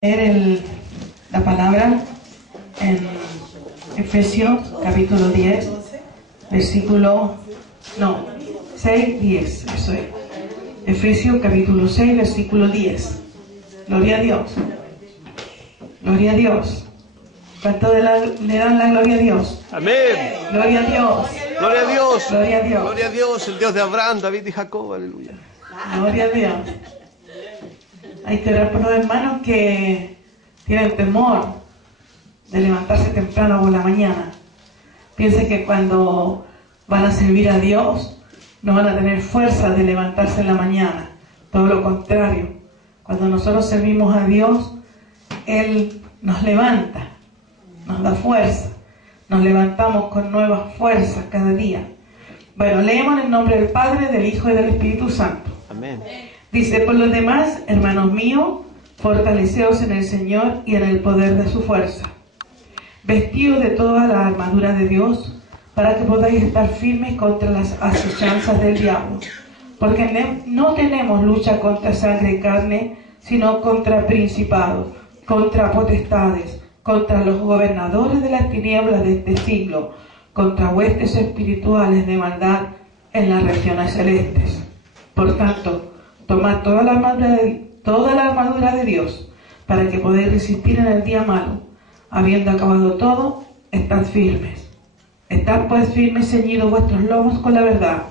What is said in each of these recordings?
Leer la palabra en Efesios capítulo 10, versículo 6, 10, eso es. Efesios capítulo 6, versículo 10. Gloria a Dios. Gloria a Dios. ¿Cuánto le dan la gloria a Dios? Amén. Gloria a Dios. Gloria a Dios. Gloria a Dios. Gloria a Dios, el Dios de Abraham, David y Jacob. Aleluya. Gloria a Dios. Hay que orar por los hermanos que tienen temor de levantarse temprano por la mañana. Piensen que cuando van a servir a Dios no van a tener fuerza de levantarse en la mañana. Todo lo contrario. Cuando nosotros servimos a Dios, Él nos levanta, nos da fuerza. Nos levantamos con nuevas fuerzas cada día. Bueno, leemos en el nombre del Padre, del Hijo y del Espíritu Santo. Amén. Dice: por lo demás, hermanos míos, fortaleceos en el Señor y en el poder de su fuerza. Vestidos de toda la armadura de Dios, para que podáis estar firmes contra las acechanzas del diablo. Porque no tenemos lucha contra sangre y carne, sino contra principados, contra potestades, contra los gobernadores de las tinieblas de este siglo, contra huestes espirituales de maldad en las regiones celestes. Por tanto, tomad toda la armadura de Dios, para que podáis resistir en el día malo. Habiendo acabado todo, estad firmes. Estad pues firmes, ceñidos vuestros lomos con la verdad,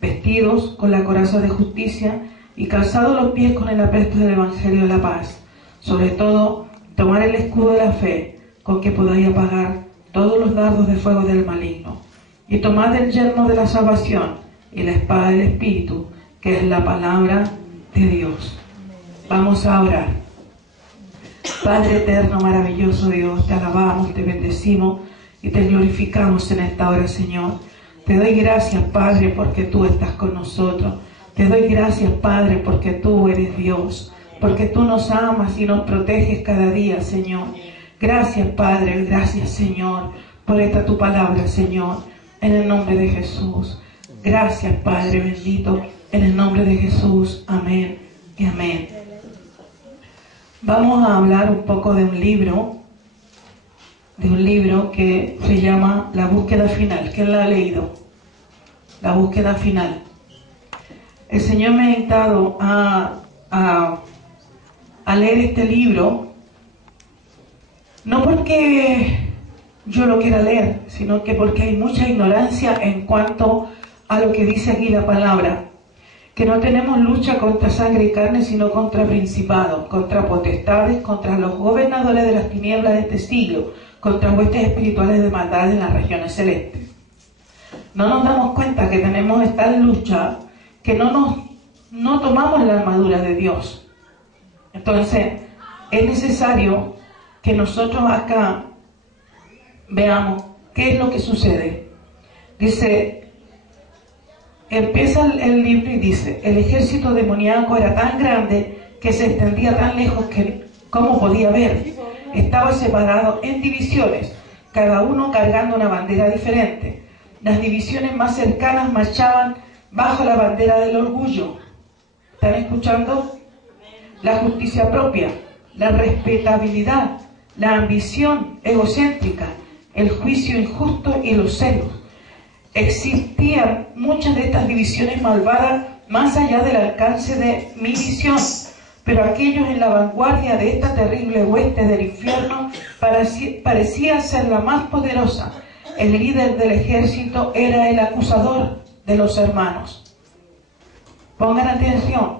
vestidos con la coraza de justicia y calzados los pies con el apresto del Evangelio de la paz. Sobre todo, tomad el escudo de la fe, con que podáis apagar todos los dardos de fuego del maligno. Y tomad el yelmo de la salvación y la espada del Espíritu, que es la palabra de Dios. Vamos a orar. Padre eterno, maravilloso Dios, te alabamos, te bendecimos y te glorificamos en esta hora, Señor. Te doy gracias, Padre, porque tú estás con nosotros. Te doy gracias, Padre, porque tú eres Dios, porque tú nos amas y nos proteges cada día, Señor. Gracias, Padre, gracias, Señor, por esta tu palabra, Señor, en el nombre de Jesús. Gracias, Padre bendito, en el nombre de Jesús. Amén y amén. Vamos a hablar un poco de un libro que se llama La búsqueda final. ¿Quién la ha leído? La búsqueda final. El Señor me ha invitado a leer este libro, no porque yo lo quiera leer, sino que porque hay mucha ignorancia en cuanto a lo que dice aquí la palabra. Que no tenemos lucha contra sangre y carne, sino contra principados, contra potestades, contra los gobernadores de las tinieblas de este siglo, contra huestes espirituales de maldad en las regiones celestes. No nos damos cuenta que tenemos esta lucha, que no tomamos la armadura de Dios. Entonces, es necesario que nosotros acá veamos qué es lo que sucede. Dice, empieza el libro y dice: el ejército demoníaco era tan grande que se extendía tan lejos que como podía ver. Estaba separado en divisiones, cada uno cargando una bandera diferente. Las divisiones más cercanas marchaban bajo la bandera del orgullo. ¿Están escuchando? La justicia propia, la respetabilidad, la ambición egocéntrica, el juicio injusto y los celos. Existían muchas de estas divisiones malvadas más allá del alcance de mi visión, pero aquellos en la vanguardia de esta terrible hueste del infierno parecían ser la más poderosa. El líder del ejército era el acusador de los hermanos. Pongan atención.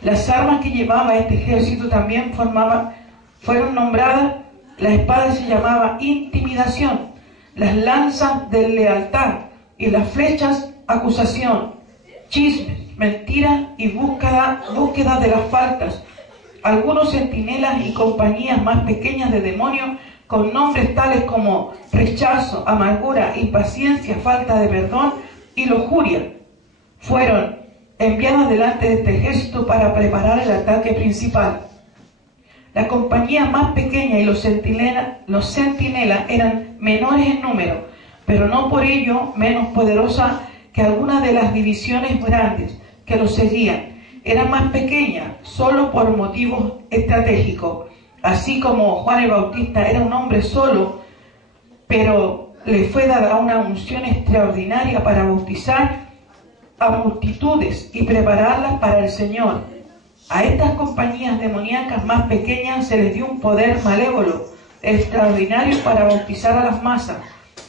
Las armas que llevaba este ejército también fueron nombradas. La espada se llamaba intimidación, las lanzas de lealtad y las flechas acusación, chismes, mentiras y búsqueda de las faltas. Algunos centinelas y compañías más pequeñas de demonios con nombres tales como rechazo, amargura, impaciencia, falta de perdón y lujuria fueron enviadas delante de este ejército para preparar el ataque principal. La compañía más pequeña y los centinelas eran menores en número, pero no por ello menos poderosa que algunas de las divisiones grandes que los seguían. Eran más pequeñas solo por motivos estratégicos. así como Juan el Bautista era un hombre solo, pero le fue dada una unción extraordinaria para bautizar a multitudes y prepararlas para el Señor. A estas compañías demoníacas más pequeñas se les dio un poder malévolo, extraordinario para bautizar a las masas.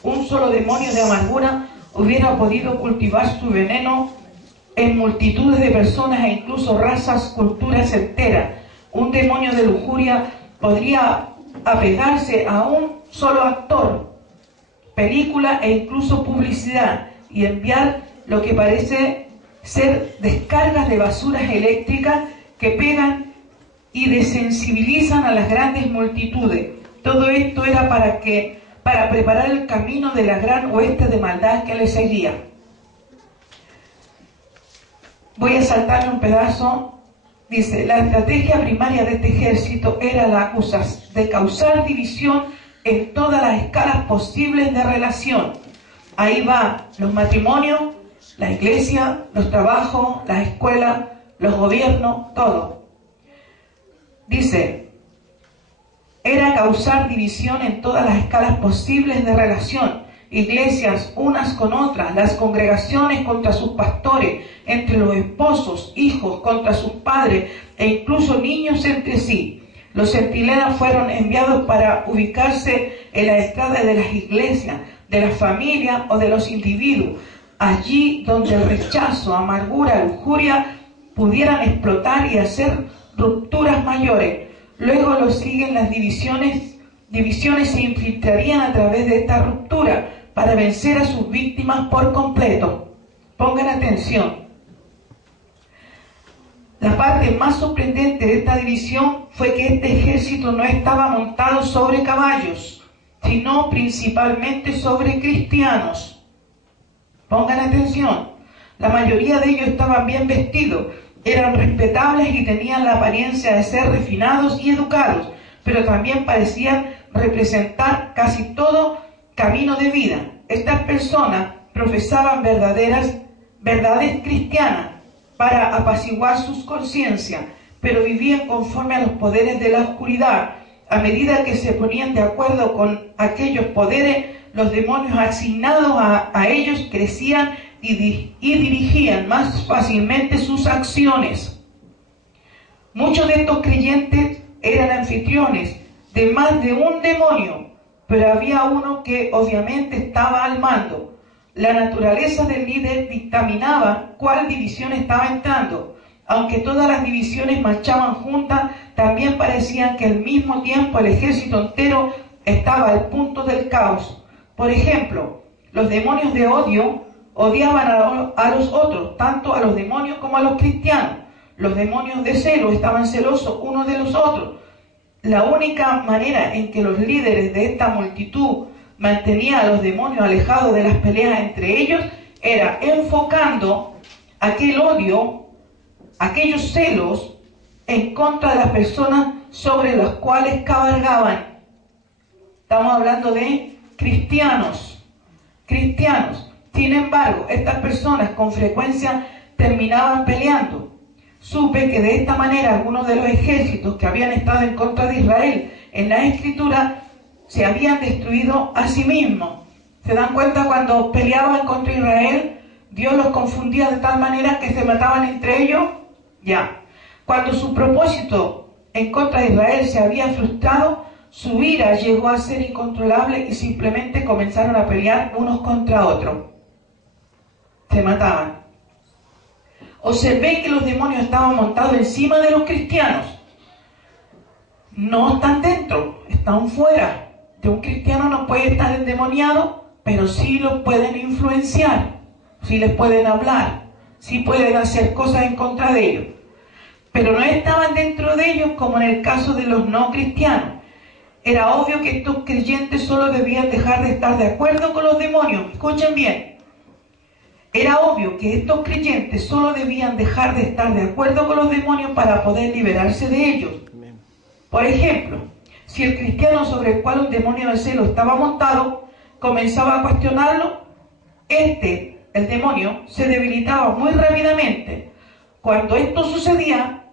Un solo demonio de amargura hubiera podido cultivar su veneno en multitudes de personas e incluso razas, culturas enteras. Un demonio de lujuria podría apegarse a un solo actor, película e incluso publicidad y enviar lo que parece ser descargas de basuras eléctricas que pegan y desensibilizan a las grandes multitudes. Todo esto era para preparar el camino de la gran hueste de maldad que le seguía. Voy a saltarle un pedazo. Dice, la estrategia primaria de este ejército era de causar división en todas las escalas posibles de relación. Ahí va los matrimonios, la iglesia, los trabajos, las escuelas, los gobiernos, todo. Dice, era causar división en todas las escalas posibles de relación. Iglesias unas con otras, las congregaciones contra sus pastores, entre los esposos, hijos contra sus padres e incluso niños entre sí. Los centinelas fueron enviados para ubicarse en la estrada de las iglesias, de las familias o de los individuos, allí donde el rechazo, amargura, lujuria pudieran explotar y hacer rupturas mayores. Luego lo siguen las divisiones se infiltrarían a través de esta ruptura para vencer a sus víctimas por completo. Pongan atención. La parte más sorprendente de esta división fue que este ejército no estaba montado sobre caballos, sino principalmente sobre cristianos. Pongan atención. La mayoría de ellos estaban bien vestidos, eran respetables y tenían la apariencia de ser refinados y educados, pero también parecían representar casi todo camino de vida. Estas personas profesaban verdades cristianas para apaciguar sus conciencias, pero vivían conforme a los poderes de la oscuridad. A medida que se ponían de acuerdo con aquellos poderes, los demonios asignados a ellos crecían y dirigían más fácilmente sus acciones. Muchos de estos creyentes eran anfitriones de más de un demonio, pero había uno que obviamente estaba al mando. La naturaleza del líder dictaminaba cuál división estaba entrando. Aunque todas las divisiones marchaban juntas, también parecían que al mismo tiempo el ejército entero estaba al punto del caos. Por ejemplo, los demonios de odio odiaban a los otros, tanto a los demonios como a los cristianos. Los demonios de celo estaban celosos unos de los otros. La única manera en que los líderes de esta multitud mantenían a los demonios alejados de las peleas entre ellos era enfocando aquel odio, aquellos celos en contra de las personas sobre las cuales cabalgaban. Estamos hablando de cristianos. Sin embargo, estas personas con frecuencia terminaban peleando. Supe que de esta manera algunos de los ejércitos que habían estado en contra de Israel en la Escritura se habían destruido a sí mismos. ¿Se dan cuenta? Cuando peleaban contra Israel, Dios los confundía de tal manera que se mataban entre ellos. Ya. Cuando su propósito en contra de Israel se había frustrado, su ira llegó a ser incontrolable y simplemente comenzaron a pelear unos contra otros. Se mataban. Observé que los demonios estaban montados encima de los cristianos. No están dentro, están fuera. De un cristiano no puede estar endemoniado, pero sí los pueden influenciar, sí les pueden hablar, sí pueden hacer cosas en contra de ellos. Pero no estaban dentro de ellos como en el caso de los no cristianos. Era obvio que estos creyentes solo debían dejar de estar de acuerdo con los demonios. Escuchen bien. Era obvio que estos creyentes solo debían dejar de estar de acuerdo con los demonios para poder liberarse de ellos. Por ejemplo, si el cristiano sobre el cual un demonio de celo estaba montado comenzaba a cuestionarlo, el demonio, se debilitaba muy rápidamente. Cuando esto sucedía,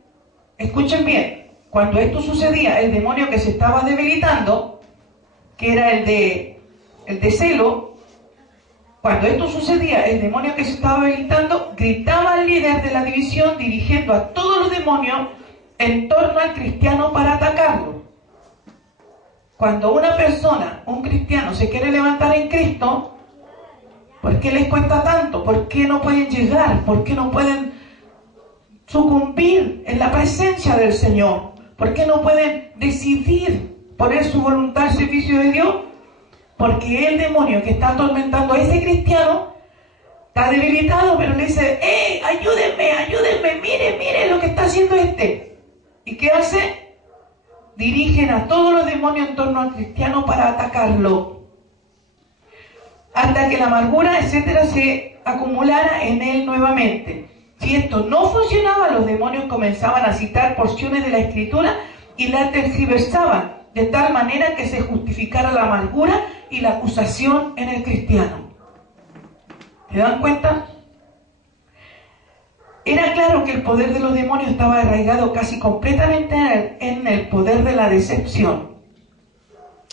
escuchen bien, Cuando esto sucedía, el demonio que se estaba debilitando, que era el de celo, cuando esto sucedía, el demonio que se estaba debilitando gritaba al líder de la división dirigiendo a todos los demonios en torno al cristiano para atacarlo. Cuando una persona, un cristiano, se quiere levantar en Cristo, ¿por qué les cuesta tanto? ¿Por qué no pueden llegar? ¿Por qué no pueden sucumbir en la presencia del Señor? ¿Por qué no pueden decidir poner su voluntad al servicio de Dios? Porque el demonio que está atormentando a ese cristiano está debilitado, pero le dice, ayúdenme, ayúdenme, mire lo que está haciendo este. ¿Y qué hace? Dirigen a todos los demonios en torno al cristiano para atacarlo. Hasta que la amargura, etcétera, se acumulara en él nuevamente. Si esto no funcionaba, los demonios comenzaban a citar porciones de la Escritura y la tergiversaban, de tal manera que se justificara la amargura y la acusación en el cristiano. ¿Se dan cuenta? Era claro que el poder de los demonios estaba arraigado casi completamente en el poder de la decepción.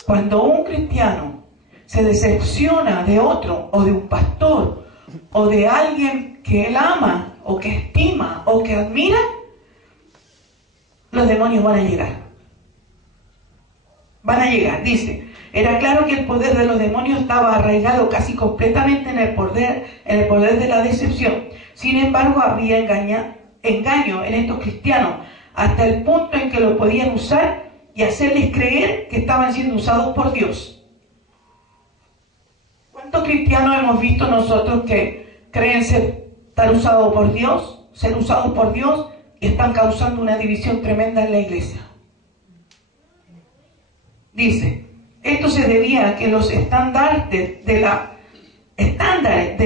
Cuando un cristiano se decepciona de otro, o de un pastor, o de alguien que él ama, o que estima, o que admira, los demonios van a llegar. Van a llegar, dice. Era claro que el poder de los demonios estaba arraigado casi completamente en el poder de la decepción. Sin embargo, había engaño en estos cristianos, hasta el punto en que lo podían usar y hacerles creer que estaban siendo usados por Dios. ¿Cuántos cristianos hemos visto nosotros que creen estar usados por Dios, y están causando una división tremenda en la iglesia? Dice, esto se debía a que los estándares de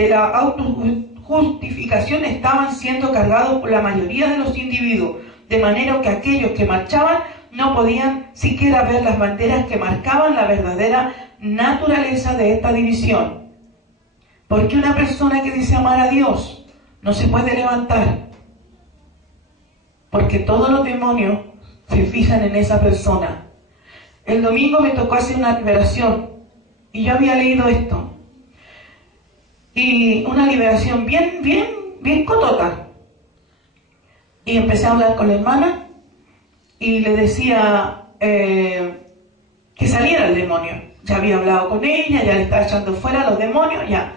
la autojustificación estaban siendo cargados por la mayoría de los individuos, de manera que aquellos que marchaban no podían siquiera ver las banderas que marcaban la verdadera naturaleza de esta división. Porque una persona que dice amar a Dios no se puede levantar, porque todos los demonios se fijan en esa persona. El domingo me tocó hacer una liberación y yo había leído esto, y una liberación bien cotota, y empecé a hablar con la hermana y le decía que saliera el demonio. Ya había hablado con ella, ya le estaba echando fuera los demonios, ya,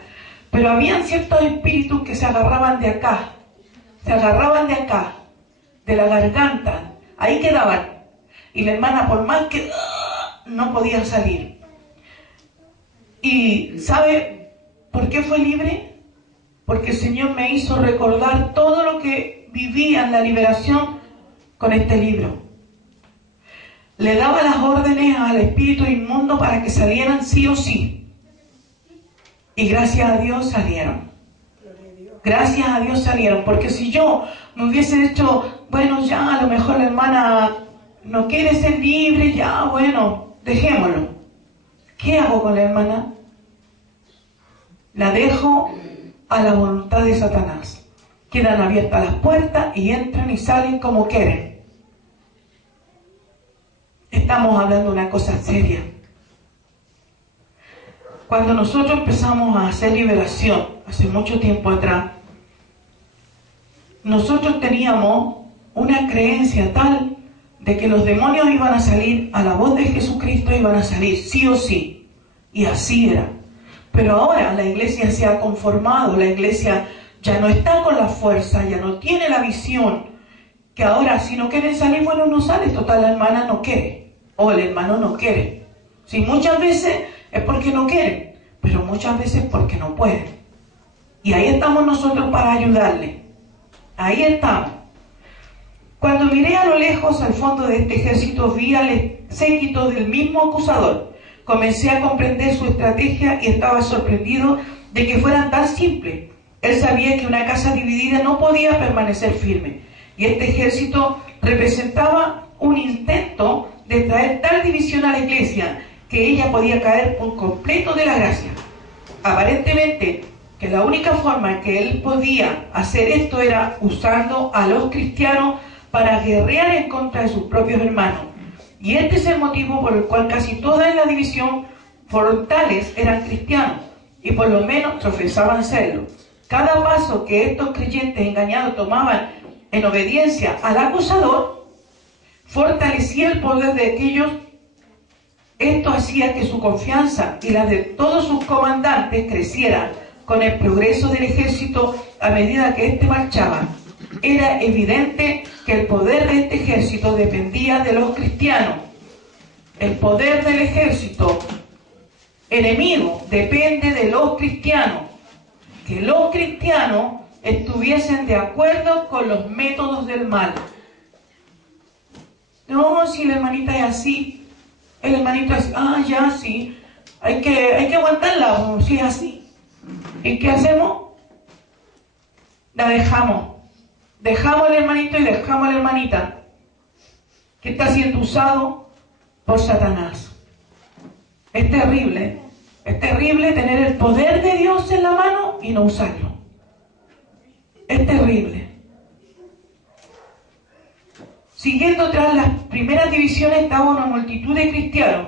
pero habían ciertos espíritus que se agarraban de acá, de la garganta, ahí quedaban, y la hermana, por más que no podía salir. ¿Y sabe por qué fue libre? Porque el Señor me hizo recordar todo lo que vivía en la liberación con este libro. Le daba las órdenes al espíritu inmundo para que salieran sí o sí. Y gracias a Dios salieron. Gracias a Dios salieron. Porque si yo me hubiese dicho, bueno, ya a lo mejor la hermana no quiere ser libre, ya, bueno, dejémoslo. ¿Qué hago con la hermana? La dejo a la voluntad de Satanás. Quedan abiertas las puertas y entran y salen como quieren. Estamos hablando de una cosa seria. Cuando nosotros empezamos a hacer liberación, hace mucho tiempo atrás, nosotros teníamos una creencia tal de que los demonios iban a salir a la voz de Jesucristo, iban a salir sí o sí. Y así era. Pero ahora la iglesia se ha conformado, la iglesia ya no está con la fuerza, ya no tiene la visión, que ahora si no quieren salir, bueno, no sale, total, la hermana no quiere, o el hermano no quiere. Sí, muchas veces es porque no quieren, pero muchas veces porque no pueden. Y ahí estamos nosotros para ayudarle. Ahí estamos. Cuando miré a lo lejos al fondo de este ejército, vi al séquito del mismo acusador. Comencé a comprender su estrategia y estaba sorprendido de que fueran tan simples. Él sabía que una casa dividida no podía permanecer firme, y este ejército representaba un intento de traer tal división a la iglesia que ella podía caer por completo de la gracia. Aparentemente, que la única forma en que él podía hacer esto era usando a los cristianos para guerrear en contra de sus propios hermanos. Y este es el motivo por el cual casi toda la división frontales eran cristianos, y por lo menos profesaban serlo. Cada paso que estos creyentes engañados tomaban en obediencia al acusador, fortalecía el poder de aquellos. Esto hacía que su confianza y la de todos sus comandantes creciera con el progreso del ejército a medida que éste marchaba. Era evidente que el poder de este ejército dependía de los cristianos. El poder del ejército enemigo depende de los cristianos. Que los cristianos estuviesen de acuerdo con los métodos del mal. No, si la hermanita es así, el hermanito es así, ya sí, hay que aguantarla, si es así. ¿Y qué hacemos? La dejamos. Dejamos al hermanito y dejamos a la hermanita que está siendo usado por Satanás. Es terrible tener el poder de Dios en la mano y no usarlo. Es terrible. Siguiendo tras las primeras divisiones estaba una multitud de cristianos.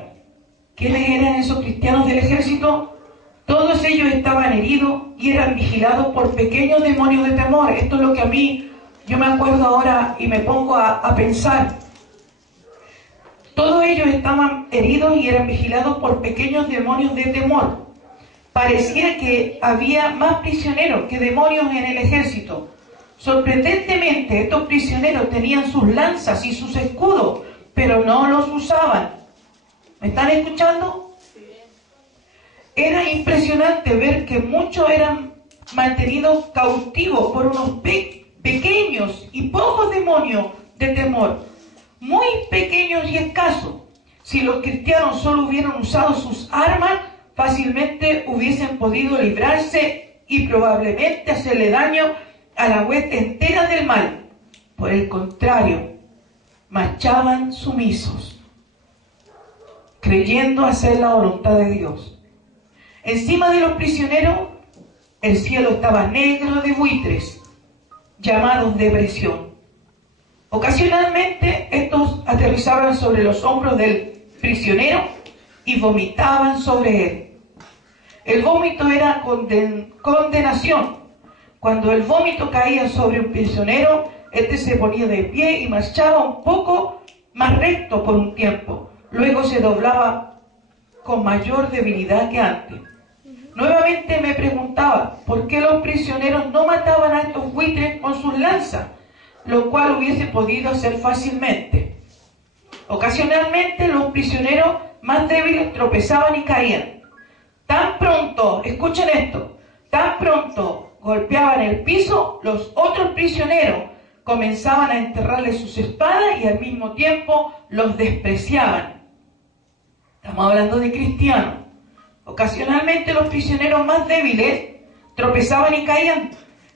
¿Quiénes eran esos cristianos del ejército? Todos ellos estaban heridos y eran vigilados por pequeños demonios de temor. Esto es lo que a mí, yo me acuerdo ahora y me pongo a pensar. Todos ellos estaban heridos y eran vigilados por pequeños demonios de temor. Parecía que había más prisioneros que demonios en el ejército. Sorprendentemente, estos prisioneros tenían sus lanzas y sus escudos, pero no los usaban. ¿Me están escuchando? Era impresionante ver que muchos eran mantenidos cautivos por unos pequeños y pocos demonios de temor, muy pequeños y escasos. Si los cristianos solo hubieran usado sus armas, fácilmente hubiesen podido librarse y probablemente hacerle daño a la hueste entera del mal. Por el contrario, marchaban sumisos, creyendo hacer la voluntad de Dios. Encima de los prisioneros, el cielo estaba negro de buitres, llamados depresión. Ocasionalmente, estos aterrizaban sobre los hombros del prisionero y vomitaban sobre él. El vómito era condenación. Cuando el vómito caía sobre un prisionero, este se ponía de pie y marchaba un poco más recto por un tiempo. Luego se doblaba con mayor debilidad que antes. Nuevamente me preguntaba por qué los prisioneros no mataban a estos buitres con sus lanzas, lo cual hubiese podido hacer fácilmente. Ocasionalmente los prisioneros más débiles tropezaban y caían. Tan pronto, escuchen esto, tan pronto golpeaban el piso, los otros prisioneros comenzaban a enterrarles sus espadas y al mismo tiempo los despreciaban. Estamos hablando de cristianos. Ocasionalmente los prisioneros más débiles tropezaban y caían.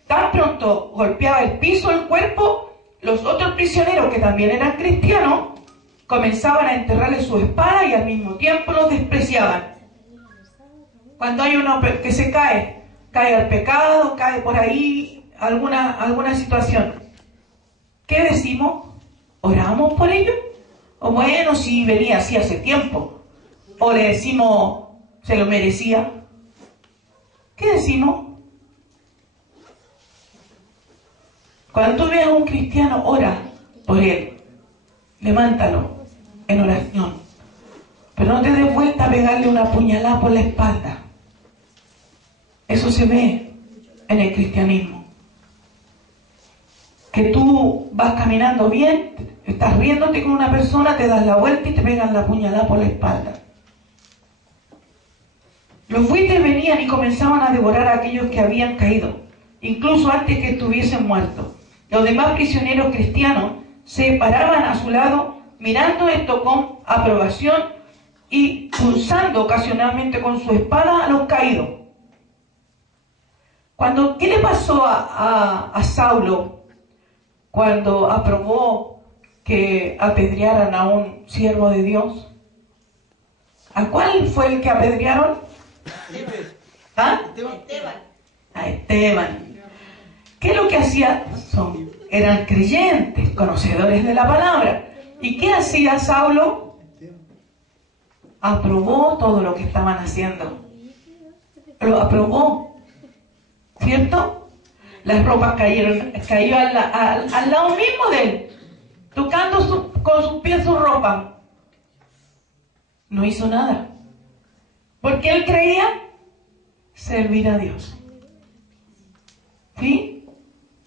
Tan pronto golpeaba el piso, el cuerpo, los otros prisioneros que también eran cristianos comenzaban a enterrarles su espada y al mismo tiempo los despreciaban. Cuando hay uno que se cae al pecado, cae por ahí alguna situación, ¿qué decimos? ¿Oramos por ello? O bueno, si venía así hace tiempo. O le decimos, se lo merecía. ¿Qué decimos? Cuando tú veas a un cristiano, ora por él. Levántalo en oración. Pero no te des vuelta a pegarle una puñalada por la espalda. Eso se ve en el cristianismo. Que tú vas caminando bien, estás riéndote con una persona, te das la vuelta y te pegan la puñalada por la espalda. Los buitres venían y comenzaban a devorar a aquellos que habían caído, incluso antes que estuviesen muertos. Los demás prisioneros cristianos se paraban a su lado, mirando esto con aprobación y pulsando ocasionalmente con su espada a los caídos. ¿Qué le pasó a Saulo cuando aprobó que apedrearan a un siervo de Dios? ¿A cuál fue el que apedrearon? ¿Ah? Esteban. A Esteban. ¿Qué es lo que hacían? Eran creyentes, conocedores de la palabra. ¿Y qué hacía Saulo? Aprobó todo lo que estaban haciendo. Lo aprobó. ¿Cierto? Las ropas cayó al lado mismo de él, tocando con sus pies su ropa. No hizo nada. Porque él creía servir a Dios. ¿Sí?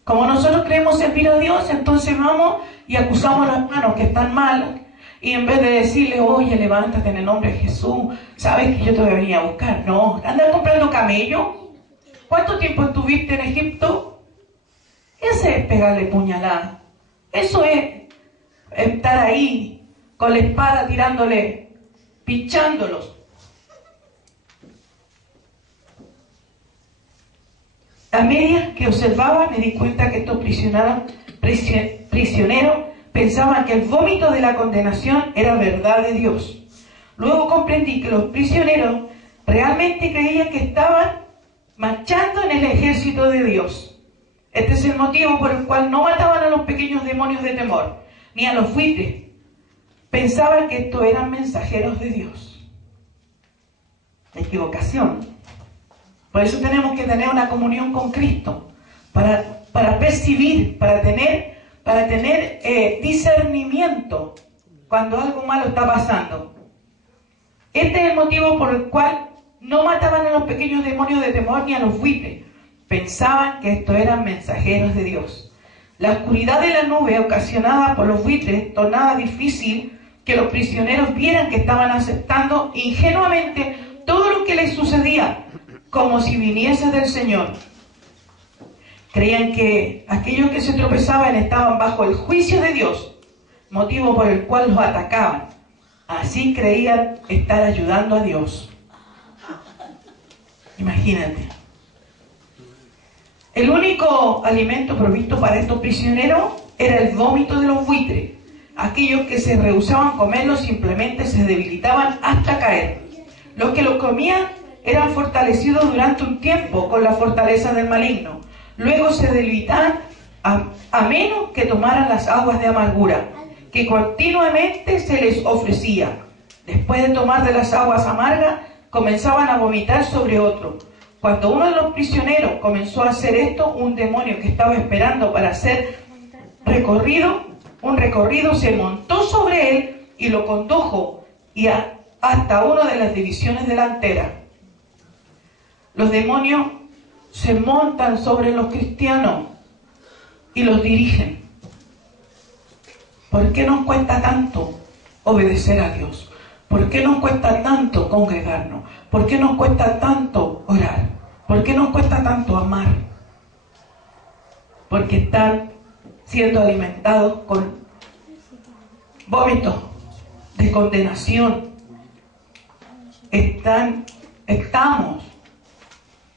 Como nosotros creemos servir a Dios, entonces vamos y acusamos a los hermanos que están mal. Y en vez de decirle, oye, levántate en el nombre de Jesús, sabes que yo te voy a venir a buscar. No, anda comprando camello. ¿Cuánto tiempo estuviste en Egipto? Ese es pegarle puñalada. Eso es estar ahí con la espada tirándole, pinchándolos. A medida que observaba me di cuenta que estos prisioneros pensaban que el vómito de la condenación era verdad de Dios. Luego comprendí que los prisioneros realmente creían que estaban marchando en el ejército de Dios. Este es el motivo por el cual no mataban a los pequeños demonios de temor, ni a los buitres. Pensaban que estos eran mensajeros de Dios. Equivocación. Por eso tenemos que tener una comunión con Cristo, para percibir, para tener discernimiento cuando algo malo está pasando. Este es el motivo por el cual no mataban a los pequeños demonios de temor ni a los buitres. Pensaban que estos eran mensajeros de Dios. La oscuridad de la nube ocasionada por los buitres tornaba difícil que los prisioneros vieran que estaban aceptando ingenuamente todo lo que les sucedía, como si viniese del Señor. Creían que aquellos que se tropezaban estaban bajo el juicio de Dios, motivo por el cual los atacaban. Así creían estar ayudando a Dios. Imagínate. El único alimento provisto para estos prisioneros era el vómito de los buitres. Aquellos que se rehusaban a comerlo simplemente se debilitaban hasta caer. Los que los comían eran fortalecidos durante un tiempo con la fortaleza del maligno. Luego se debilitaban a menos que tomaran las aguas de amargura, que continuamente se les ofrecía. Después de tomar de las aguas amargas, comenzaban a vomitar sobre otro. Cuando uno de los prisioneros comenzó a hacer esto, un demonio que estaba esperando para hacer un recorrido se montó sobre él y lo condujo hasta una de las divisiones delanteras. Los demonios se montan sobre los cristianos y los dirigen. ¿Por qué nos cuesta tanto obedecer a Dios? ¿Por qué nos cuesta tanto congregarnos? ¿Por qué nos cuesta tanto orar? ¿Por qué nos cuesta tanto amar? Porque están siendo alimentados con vómitos de condenación. Estamos.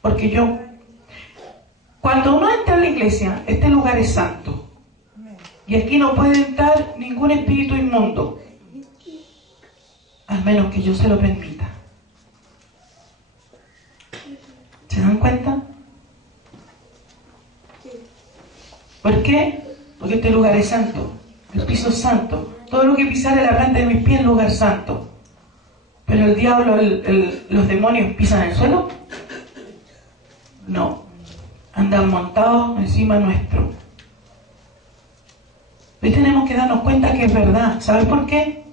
Porque cuando uno entra en la iglesia, este lugar es santo. Y aquí no puede entrar ningún espíritu inmundo, al menos que yo se lo permita. ¿Se dan cuenta? ¿Por qué? Porque este lugar es santo. El piso es santo. Todo lo que pisare la planta de mis pies es lugar santo. Pero el diablo, los demonios pisan el suelo. No. Andan montados encima nuestro. Y tenemos que darnos cuenta que es verdad. ¿Sabes por qué?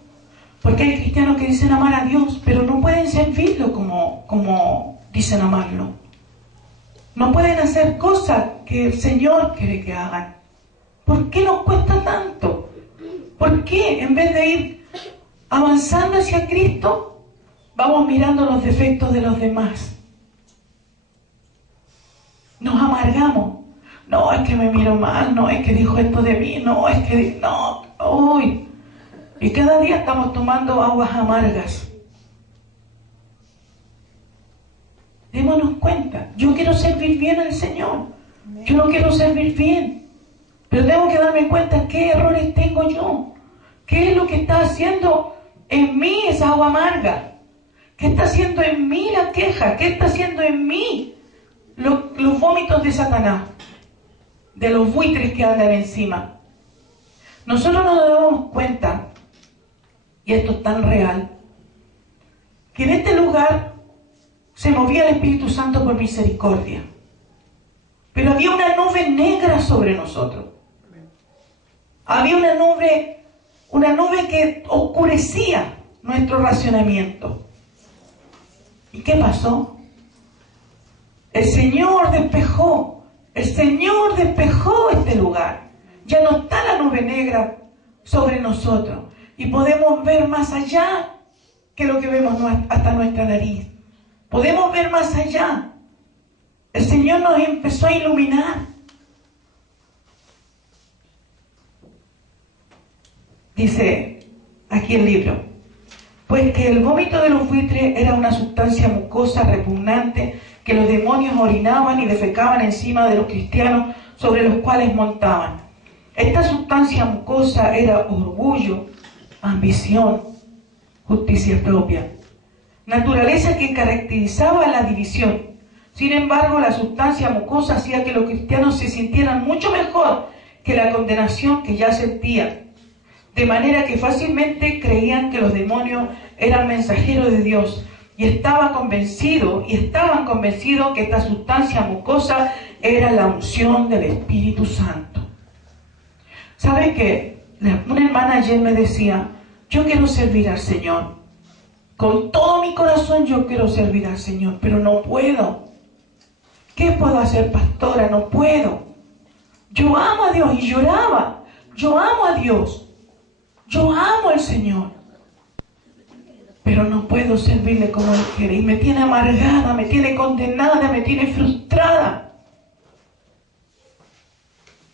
Porque hay cristianos que dicen amar a Dios, pero no pueden servirlo como dicen amarlo. No pueden hacer cosas que el Señor quiere que hagan. ¿Por qué nos cuesta tanto? ¿Por qué en vez de ir avanzando hacia Cristo, vamos mirando los defectos de los demás? Nos amargamos. No, es que me miro mal, no, es que dijo esto de mí, no, es que... No, uy. Y cada día estamos tomando aguas amargas. Démonos cuenta. Yo quiero servir bien al Señor. Yo no quiero servir bien. Pero tengo que darme cuenta qué errores tengo yo. ¿Qué es lo que está haciendo en mí esa agua amarga? ¿Qué está haciendo en mí la queja? ¿Qué está haciendo en mí los vómitos de Satanás? de los buitres que andan encima. Nosotros no nos damos cuenta, y esto es tan real, que en este lugar se movía el Espíritu Santo por misericordia. Pero había una nube negra sobre nosotros. Había una nube que oscurecía nuestro racionamiento. ¿Y qué pasó? El Señor despejó este lugar. Ya no está la nube negra sobre nosotros. Y podemos ver más allá que lo que vemos hasta nuestra nariz. Podemos ver más allá. El Señor nos empezó a iluminar. Dice aquí el libro, pues que el vómito de los buitres era una sustancia mucosa repugnante que los demonios orinaban y defecaban encima de los cristianos sobre los cuales montaban. Esta sustancia mucosa era orgullo, ambición, justicia propia, naturaleza que caracterizaba la división. Sin embargo, la sustancia mucosa hacía que los cristianos se sintieran mucho mejor que la condenación que ya sentían, de manera que fácilmente creían que los demonios eran mensajeros de Dios y estaban convencidos que esta sustancia mucosa era la unción del Espíritu Santo. ¿Sabe qué? Una hermana ayer me decía, yo quiero servir al Señor. Con todo mi corazón yo quiero servir al Señor, pero no puedo. ¿Qué puedo hacer, pastora? No puedo. Yo amo a Dios y lloraba. Yo amo a Dios. Yo amo al Señor. Pero no puedo servirle como Él quiere. Y me tiene amargada, me tiene condenada, me tiene frustrada.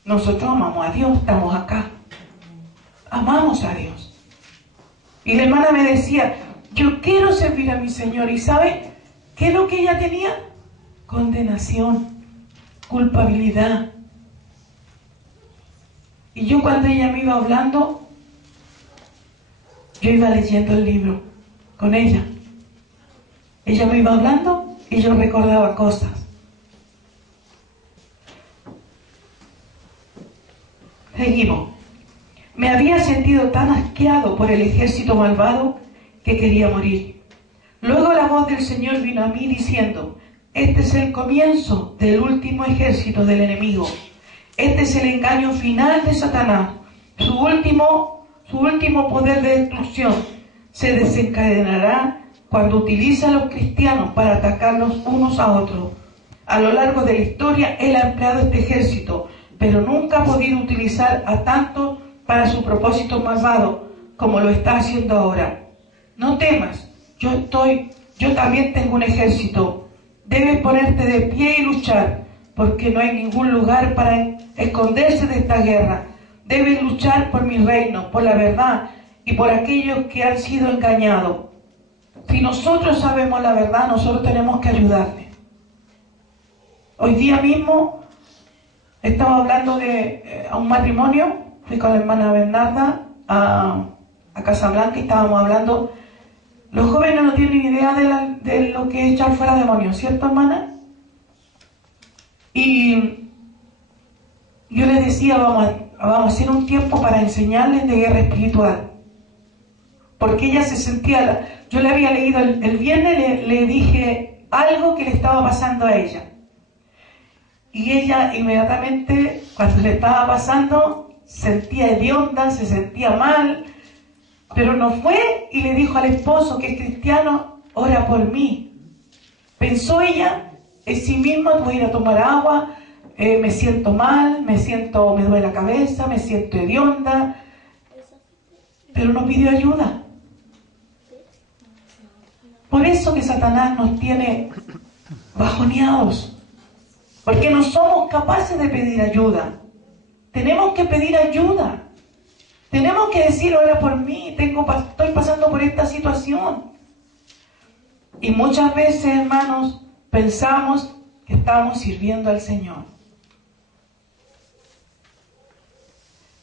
Nosotros amamos a Dios, estamos acá. Amamos a Dios. Y la hermana me decía, yo quiero servir a mi Señor. ¿Y sabe qué es lo que ella tenía? Condenación, culpabilidad. Y yo cuando ella me iba hablando, yo iba leyendo el libro con ella. Ella me iba hablando y yo recordaba cosas. Seguimos. Me había sentido tan asqueado por el ejército malvado que quería morir. Luego la voz del Señor vino a mí diciendo, este es el comienzo del último ejército del enemigo. Este es el engaño final de Satanás. Su último poder de destrucción se desencadenará cuando utiliza a los cristianos para atacarlos unos a otros. A lo largo de la historia, Él ha empleado este ejército, pero nunca ha podido utilizar a tantos para su propósito malvado como lo está haciendo ahora. No temas, yo también tengo un ejército. Debes ponerte de pie y luchar, porque no hay ningún lugar para esconderse de esta guerra. Debes luchar por mi reino, por la verdad y por aquellos que han sido engañados. Si nosotros sabemos la verdad, nosotros tenemos que ayudarle. Hoy día mismo estaba hablando a un matrimonio, fui con la hermana Bernarda a Casablanca y estábamos hablando. Los jóvenes no tienen idea de lo que es echar fuera demonios, ¿cierto, hermana? Y yo les decía, vamos a hacer un tiempo para enseñarles de guerra espiritual. Porque ella se sentía, yo le había leído el viernes, le dije algo que le estaba pasando a ella. Y ella inmediatamente, cuando le estaba pasando, sentía hedionda, se sentía mal, pero no fue y le dijo al esposo que es cristiano, ora por mí. Pensó ella en sí misma, voy a ir a tomar agua, me siento mal, me duele la cabeza, me siento hedionda, pero no pidió ayuda. Por eso que Satanás nos tiene bajoneados, porque no somos capaces de pedir ayuda. Tenemos que pedir ayuda. Tenemos que decir, ora por mí, estoy pasando por esta situación. Y muchas veces, hermanos, pensamos que estamos sirviendo al Señor.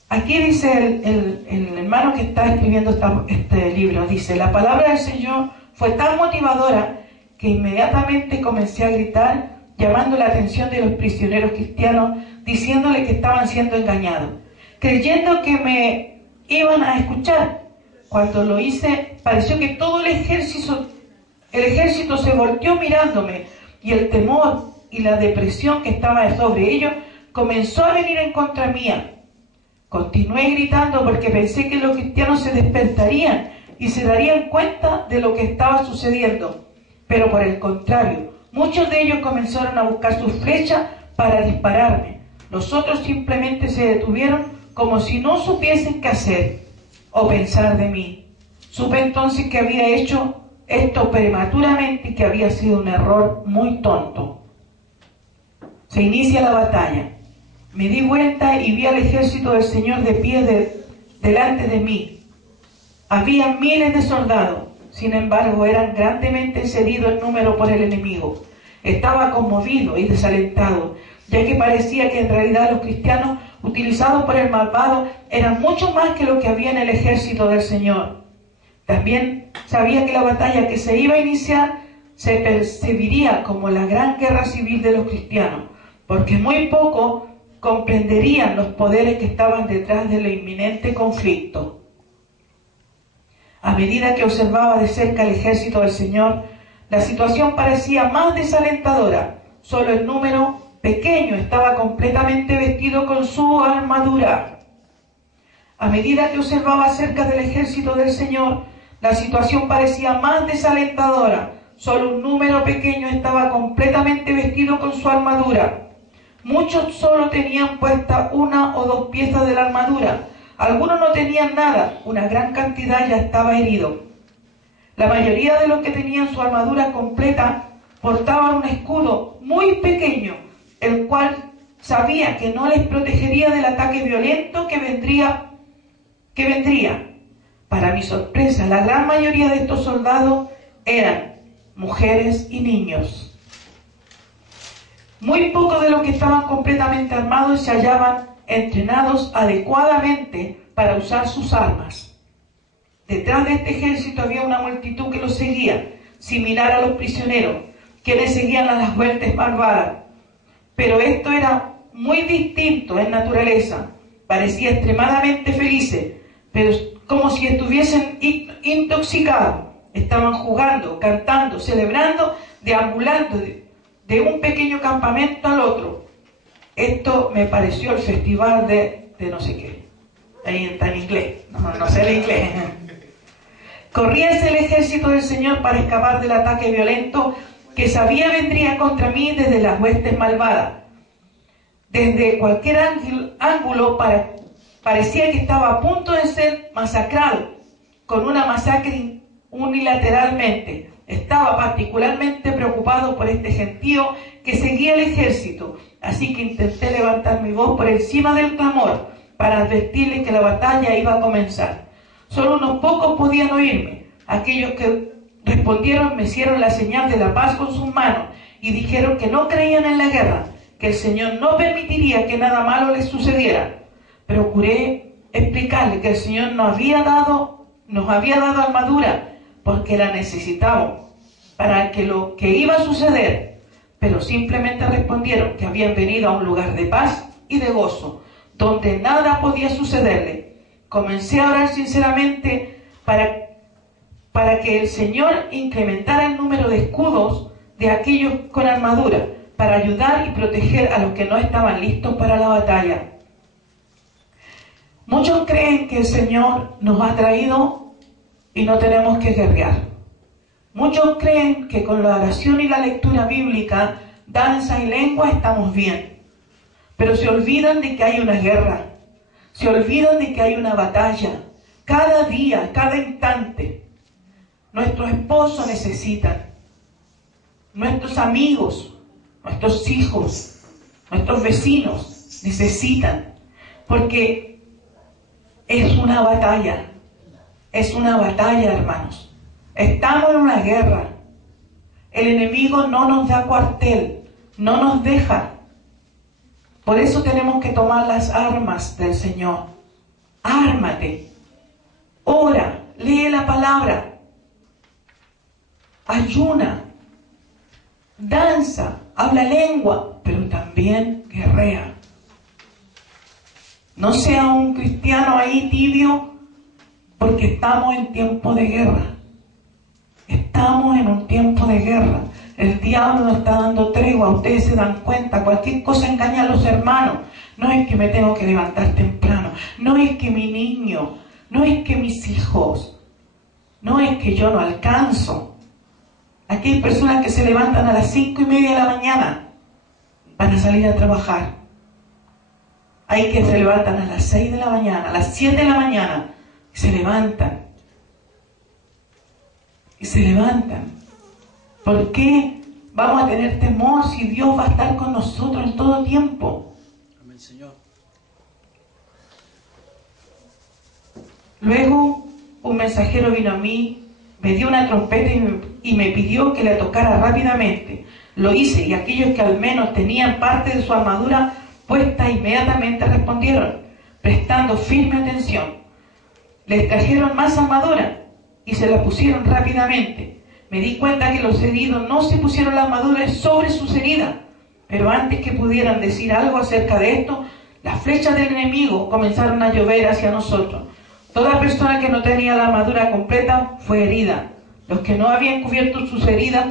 Aquí dice el hermano que está escribiendo este libro, dice, la palabra del Señor fue tan motivadora que inmediatamente comencé a gritar, llamando la atención de los prisioneros cristianos, diciéndole que estaban siendo engañados, creyendo que me iban a escuchar. Cuando lo hice, pareció que todo el ejército se volteó mirándome, y el temor y la depresión que estaba sobre ellos comenzó a venir en contra mía. Continué gritando porque pensé que los cristianos se despertarían y se darían cuenta de lo que estaba sucediendo. Pero por el contrario, muchos de ellos comenzaron a buscar sus flechas para dispararme. Los otros simplemente se detuvieron como si no supiesen qué hacer o pensar de mí. Supe entonces que había hecho esto prematuramente y que había sido un error muy tonto. Se inicia la batalla. Me di vuelta y vi al ejército del Señor de pie delante de mí. Había miles de soldados, sin embargo eran grandemente excedidos en número por el enemigo. Estaba conmovido y desalentado, ya que parecía que en realidad los cristianos utilizados por el malvado eran mucho más que lo que había en el ejército del Señor. También sabía que la batalla que se iba a iniciar se percibiría como la gran guerra civil de los cristianos, porque muy poco comprenderían los poderes que estaban detrás del inminente conflicto. A medida que observaba de cerca el ejército del Señor, la situación parecía más desalentadora. Solo el número pequeño estaba completamente vestido con su armadura. A medida que observaba cerca del ejército del Señor, la situación parecía más desalentadora. Solo un número pequeño estaba completamente vestido con su armadura. Muchos solo tenían puesta una o dos piezas de la armadura. Algunos no tenían nada. Una gran cantidad ya estaba herido. La mayoría de los que tenían su armadura completa portaban un escudo muy pequeño, el cual sabía que no les protegería del ataque violento que vendría. Para mi sorpresa, la gran mayoría de estos soldados eran mujeres y niños. Muy pocos de los que estaban completamente armados se hallaban entrenados adecuadamente para usar sus armas. Detrás de este ejército había una multitud que los seguía, similar a los prisioneros, quienes seguían a las huestes malvadas. Pero esto era muy distinto en naturaleza. Parecía extremadamente felices, pero como si estuviesen intoxicados. Estaban jugando, cantando, celebrando, deambulando de un pequeño campamento al otro. Esto me pareció el festival de no sé qué. Ahí está en inglés, no sé el inglés. Corría hacia el ejército del Señor para escapar del ataque violento que sabía vendría contra mí desde las huestes malvadas. Desde cualquier ángulo parecía que estaba a punto de ser masacrado con una masacre unilateralmente. Estaba particularmente preocupado por este gentío que seguía el ejército, así que intenté levantar mi voz por encima del clamor para advertirles que la batalla iba a comenzar. Solo unos pocos podían oírme. Aquellos que respondieron me hicieron la señal de la paz con sus manos y dijeron que no creían en la guerra, que el Señor no permitiría que nada malo les sucediera. Procuré explicarles que el Señor nos había dado armadura porque la necesitamos para que lo que iba a suceder, pero simplemente respondieron que habían venido a un lugar de paz y de gozo, donde nada podía sucederle. Comencé a orar sinceramente para que el Señor incrementara el número de escudos de aquellos con armadura, para ayudar y proteger a los que no estaban listos para la batalla. Muchos creen que el Señor nos ha traído y no tenemos que guerrear. Muchos creen que con la oración y la lectura bíblica, danza y lengua estamos bien. Pero se olvidan de que hay una guerra. Se olvidan de que hay una batalla. Cada día, cada instante. Nuestros esposos necesitan. Nuestros amigos, nuestros hijos, nuestros vecinos necesitan. Porque es una batalla. Es una batalla, hermanos. Estamos en una guerra. El enemigo no nos da cuartel, no nos deja. Por eso tenemos que tomar las armas del Señor. Ármate, ora, lee la palabra, ayuna, danza, habla lengua, pero también guerrea. No sea un cristiano ahí tibio, porque estamos en tiempo de guerra. Estamos en un tiempo de guerra. El diablo nos está dando tregua. Ustedes se dan cuenta, cualquier cosa engaña a los hermanos. No es que me tengo que levantar temprano, no es que mi niño, no es que mis hijos, no es que yo no alcanzo. Aquí hay personas que se levantan a las 5:30 de la mañana para salir a trabajar. Hay que se levantan a las 6 de la mañana, a las 7 de la mañana, y se levantan. Y se levantan. ¿Por qué vamos a tener temor si Dios va a estar con nosotros en todo tiempo? Amén, Señor. Luego un mensajero vino a mí, me dio una trompeta y me pidió que la tocara rápidamente. Lo hice, y aquellos que al menos tenían parte de su armadura puesta inmediatamente respondieron, prestando firme atención. Les trajeron más armadura y se la pusieron rápidamente. Me di cuenta que los heridos no se pusieron la armadura sobre sus heridas, pero antes que pudieran decir algo acerca de esto, las flechas del enemigo comenzaron a llover hacia nosotros. Toda persona que no tenía la armadura completa fue herida. Los que no habían cubierto sus heridas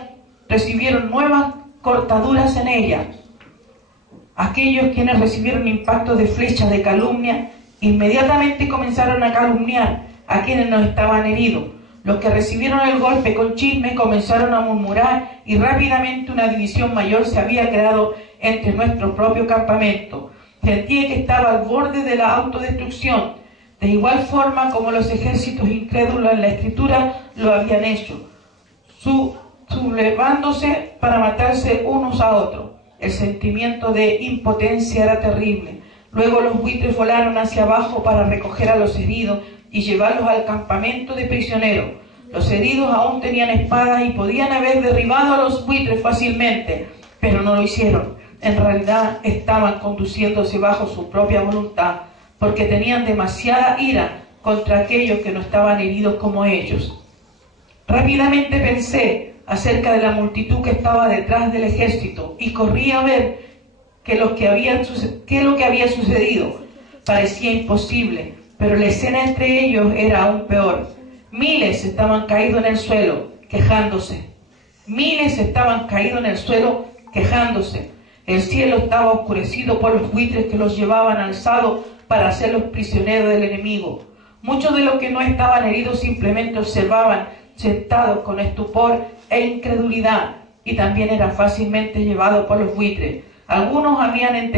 recibieron nuevas cortaduras en ellas. Aquellos quienes recibieron impactos de flechas de calumnia inmediatamente comenzaron a calumniar a quienes no estaban heridos. Los que recibieron el golpe con chisme comenzaron a murmurar, y rápidamente una división mayor se había creado entre nuestro propio campamento. Sentía que estaba al borde de la autodestrucción, de igual forma como los ejércitos incrédulos en la Escritura lo habían hecho, sublevándose para matarse unos a otros. El sentimiento de impotencia era terrible. Luego los buitres volaron hacia abajo para recoger a los heridos y llevarlos al campamento de prisioneros. Los heridos aún tenían espadas y podían haber derribado a los buitres fácilmente, pero no lo hicieron. En realidad estaban conduciéndose bajo su propia voluntad, porque tenían demasiada ira contra aquellos que no estaban heridos como ellos. Rápidamente pensé acerca de la multitud que estaba detrás del ejército y corrí a ver qué es lo que había sucedido. Parecía imposible, pero la escena entre ellos era aún peor. Miles estaban caídos en el suelo, quejándose. Miles estaban caídos en el suelo, quejándose. El cielo estaba oscurecido por los buitres que los llevaban alzados para hacerlos prisioneros del enemigo. Muchos de los que no estaban heridos simplemente observaban, sentados con estupor e incredulidad, y también eran fácilmente llevados por los buitres. Algunos habían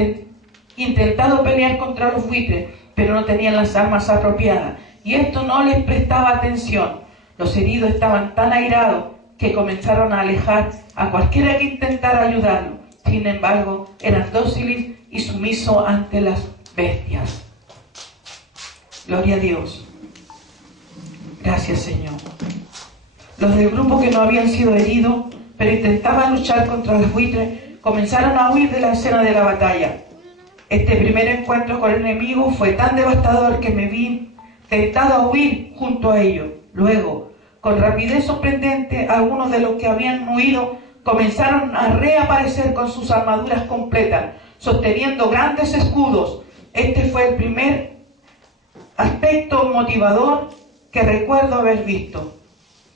intentado pelear contra los buitres, pero no tenían las armas apropiadas, y esto no les prestaba atención. Los heridos estaban tan airados que comenzaron a alejar a cualquiera que intentara ayudarlos. Sin embargo, eran dóciles y sumisos ante las bestias. Gloria a Dios. Gracias, Señor. Los del grupo que no habían sido heridos, pero intentaban luchar contra los buitres, comenzaron a huir de la escena de la batalla. Este primer encuentro con el enemigo fue tan devastador que me vi tentado a huir junto a ellos. Luego, con rapidez sorprendente, algunos de los que habían huido comenzaron a reaparecer con sus armaduras completas, sosteniendo grandes escudos. Este fue el primer aspecto motivador que recuerdo haber visto.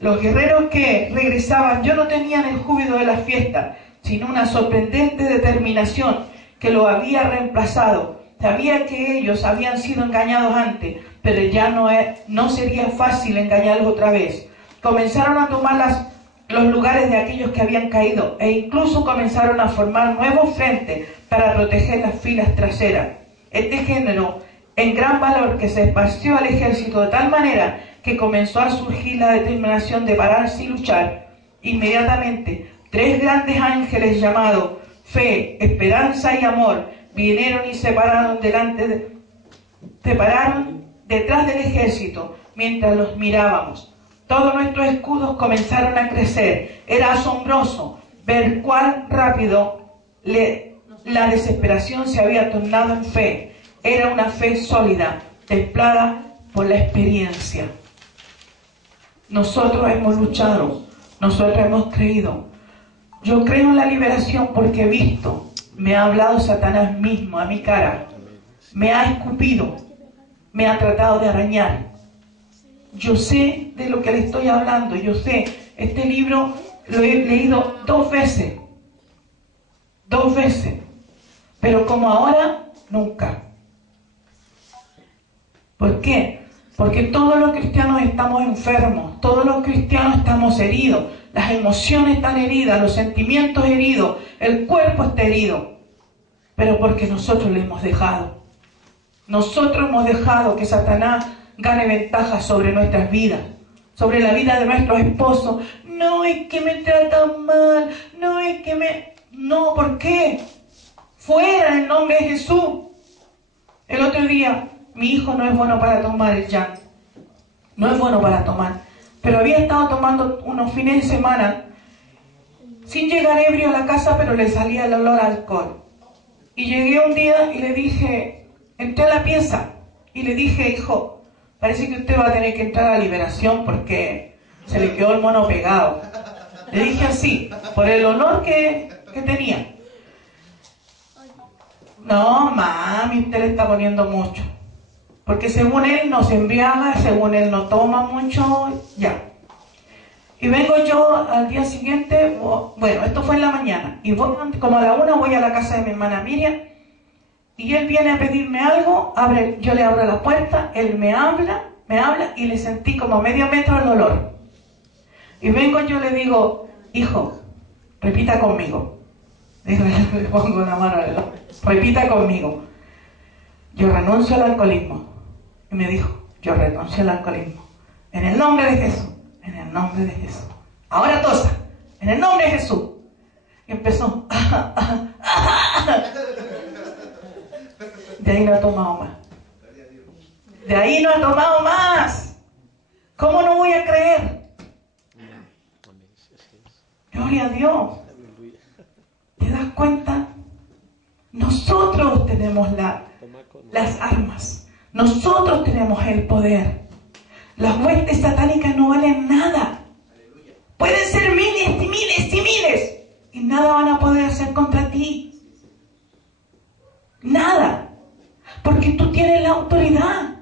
Los guerreros que regresaban ya no tenían el júbilo de la fiesta, sino una sorprendente determinación que lo había reemplazado. Sabía que ellos habían sido engañados antes, pero ya no sería fácil engañarlos otra vez. Comenzaron a tomar los lugares de aquellos que habían caído, e incluso comenzaron a formar nuevos frentes para proteger las filas traseras. Este género en gran valor que se esparció al ejército de tal manera que comenzó a surgir la determinación de pararse y luchar. Inmediatamente, 3 grandes ángeles llamados Fe, Esperanza y Amor vinieron y se pararon detrás del ejército mientras los mirábamos. Todos nuestros escudos comenzaron a crecer. Era asombroso ver cuán rápido la desesperación se había tornado en fe. Era una fe sólida, templada por la experiencia. Nosotros hemos luchado, nosotros hemos creído. Yo creo en la liberación porque he visto, me ha hablado Satanás mismo a mi cara. me ha escupido, me ha tratado de arañar. Yo sé de lo que le estoy hablando, yo sé, este libro lo he leído 2 veces, 2 veces, pero como ahora, nunca. ¿Por qué? Porque todos los cristianos estamos enfermos, todos los cristianos estamos heridos, las emociones están heridas, los sentimientos heridos, el cuerpo está herido, pero porque nosotros le hemos dejado. Nosotros hemos dejado que Satanás gane ventaja sobre nuestras vidas, sobre la vida de nuestros esposos. No, es que me tratan mal, no, es que me... No, ¿por qué? Fuera en el nombre de Jesús. El otro día, mi hijo no es bueno para tomar el Jan. No es bueno para tomar. Pero había estado tomando unos fines de semana, sin llegar ebrio a la casa, pero le salía el olor a alcohol. Y llegué un día y le dije, entré a la pieza y le dije, hijo, parece que usted va a tener que entrar a liberación porque se le quedó el mono pegado. Le dije así, por el olor que tenía. No, mami, usted le está poniendo mucho. Porque según él no se embriaga, según él no toma mucho, ya. Y vengo yo al día siguiente, bueno, esto fue en la mañana, y como a la 1 voy a la casa de mi hermana Miriam, y él viene a pedirme algo, yo le abro la puerta, él me habla, y le sentí como a medio metro el olor. Y vengo yo le digo, hijo, repita conmigo. Le pongo la mano al lado, repita conmigo. Yo renuncio al alcoholismo. Y me dijo, yo renuncio al alcoholismo. En el nombre de Jesús. En el nombre de Jesús. Ahora tosa. En el nombre de Jesús. Y empezó. De ahí no ha tomado más. De ahí no ha tomado más. ¿Cómo no voy a creer? Gloria a Dios. ¿Te das cuenta? Nosotros tenemos las armas. Nosotros tenemos el poder. Las huestes satánicas no valen nada. Pueden ser miles y miles y miles. Y nada van a poder hacer contra ti. Nada. Porque tú tienes la autoridad.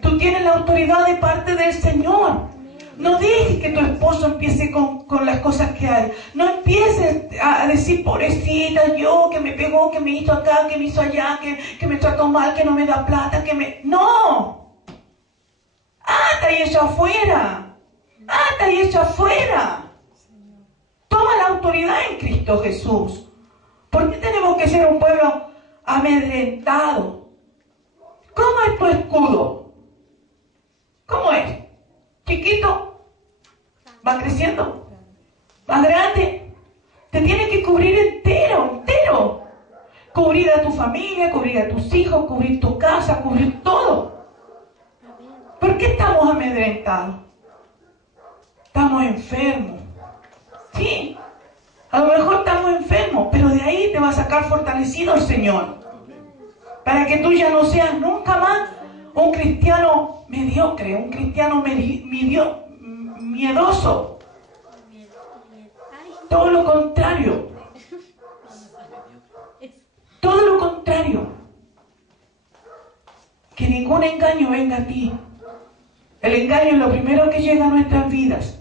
Tú tienes la autoridad de parte del Señor. No dejes que tu esposo empiece con las cosas que hay. No empieces a decir, pobrecita, yo, que me pegó, que me hizo acá, que me hizo allá, que me trató mal, que no me da plata, que me... ¡No! ¡Ata y echa afuera! ¡Ata y echa afuera! Toma la autoridad en Cristo Jesús. ¿Por qué tenemos que ser un pueblo amedrentado? ¿Cómo es tu escudo? ¿Cómo es? ¿Chiquito? ¿Va creciendo? ¿Va grande? Te tiene que cubrir entero. Cubrir a tu familia, cubrir a tus hijos, cubrir tu casa, cubrir todo. ¿Por qué estamos amedrentados? Estamos enfermos. Sí, a lo mejor estamos enfermos, pero de ahí te va a sacar fortalecido el Señor. Para que tú ya no seas nunca más un cristiano mediocre, un cristiano miedoso. Todo lo contrario. Todo lo contrario. Que ningún engaño venga a ti. El engaño es lo primero que llega a nuestras vidas.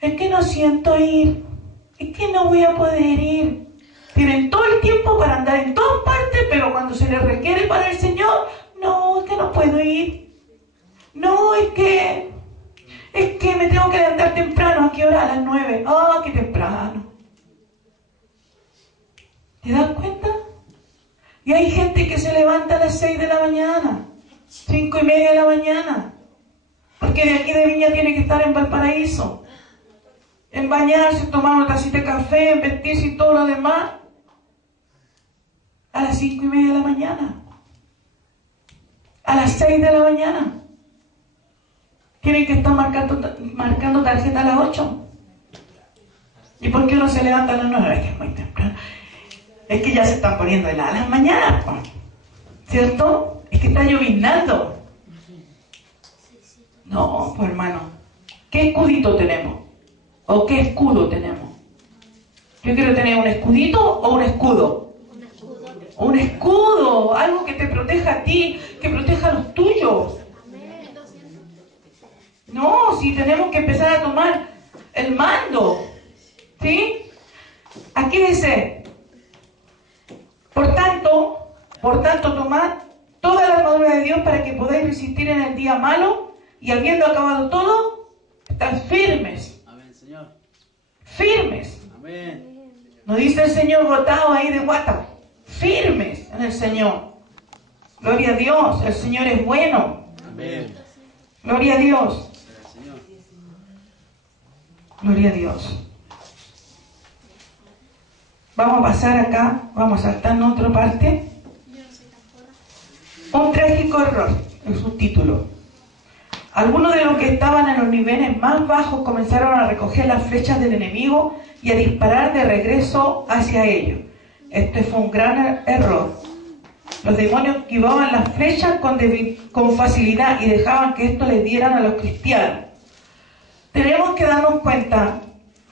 Es que no siento ir. Es que no voy a poder ir. Tienen todo el tiempo para andar en todas partes, pero cuando se les requiere para el Señor, no, es que no puedo ir. No, es que me tengo que levantar temprano. ¿A qué hora? A las 9. Ah, qué temprano. ¿Te das cuenta? Y hay gente que se levanta a las 6 de la mañana, 5:30 de la mañana, porque de aquí de Viña tiene que estar en Valparaíso, en bañarse, tomar una tacita de café, en vestirse y todo lo demás, a las 5:30 de la mañana, a las 6 de la mañana. Tienen que estar marcando tarjeta a las 8. ¿Y por qué no se levanta a las 9? Es que es muy temprano. Es que ya se están poniendo heladas las mañanas, ¿cierto? Es que está lloviznando. No, pues hermano, ¿qué escudito tenemos? ¿O qué escudo tenemos? Yo quiero tener un escudito o un escudo. un escudo, algo que te proteja a ti, que proteja a los tuyos. No, si tenemos que empezar a tomar el mando, ¿sí? Aquí dice, por tanto, tomad toda la armadura de Dios para que podáis resistir en el día malo y habiendo acabado todo, estar firmes. Amén, Señor. Firmes. Amén. No dice el Señor botado ahí de guata. Firmes en el Señor. Gloria a Dios, el Señor es bueno. Amén. Gloria a Dios. Señor. Gloria a Dios. Vamos a pasar acá, vamos a saltar en otra parte. Un trágico error, el subtítulo. Algunos de los que estaban en los niveles más bajos comenzaron a recoger las flechas del enemigo y a disparar de regreso hacia ellos. Este fue un gran error. Los demonios esquivaban las flechas con facilidad y dejaban que esto les dieran a los cristianos. Tenemos que darnos cuenta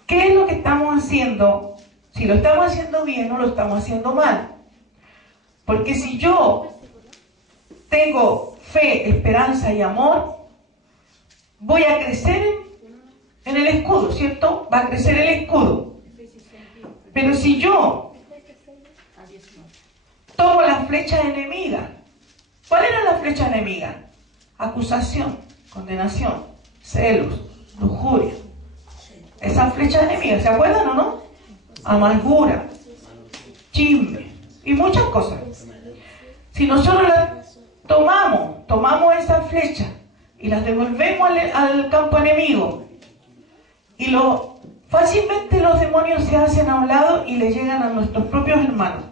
qué es lo que estamos haciendo, si lo estamos haciendo bien o lo estamos haciendo mal. Porque si yo tengo fe, esperanza y amor, voy a crecer en el escudo, ¿cierto? Va a crecer el escudo. Pero si yo tomo las flechas enemigas, ¿cuál era la flecha enemiga? Acusación, condenación, celos, lujuria. Esas flechas enemigas, ¿se acuerdan o no? Amargura, chisme y muchas cosas. Si nosotros las tomamos esas flechas y las devolvemos al campo enemigo, y fácilmente los demonios se hacen a un lado y le llegan a nuestros propios hermanos.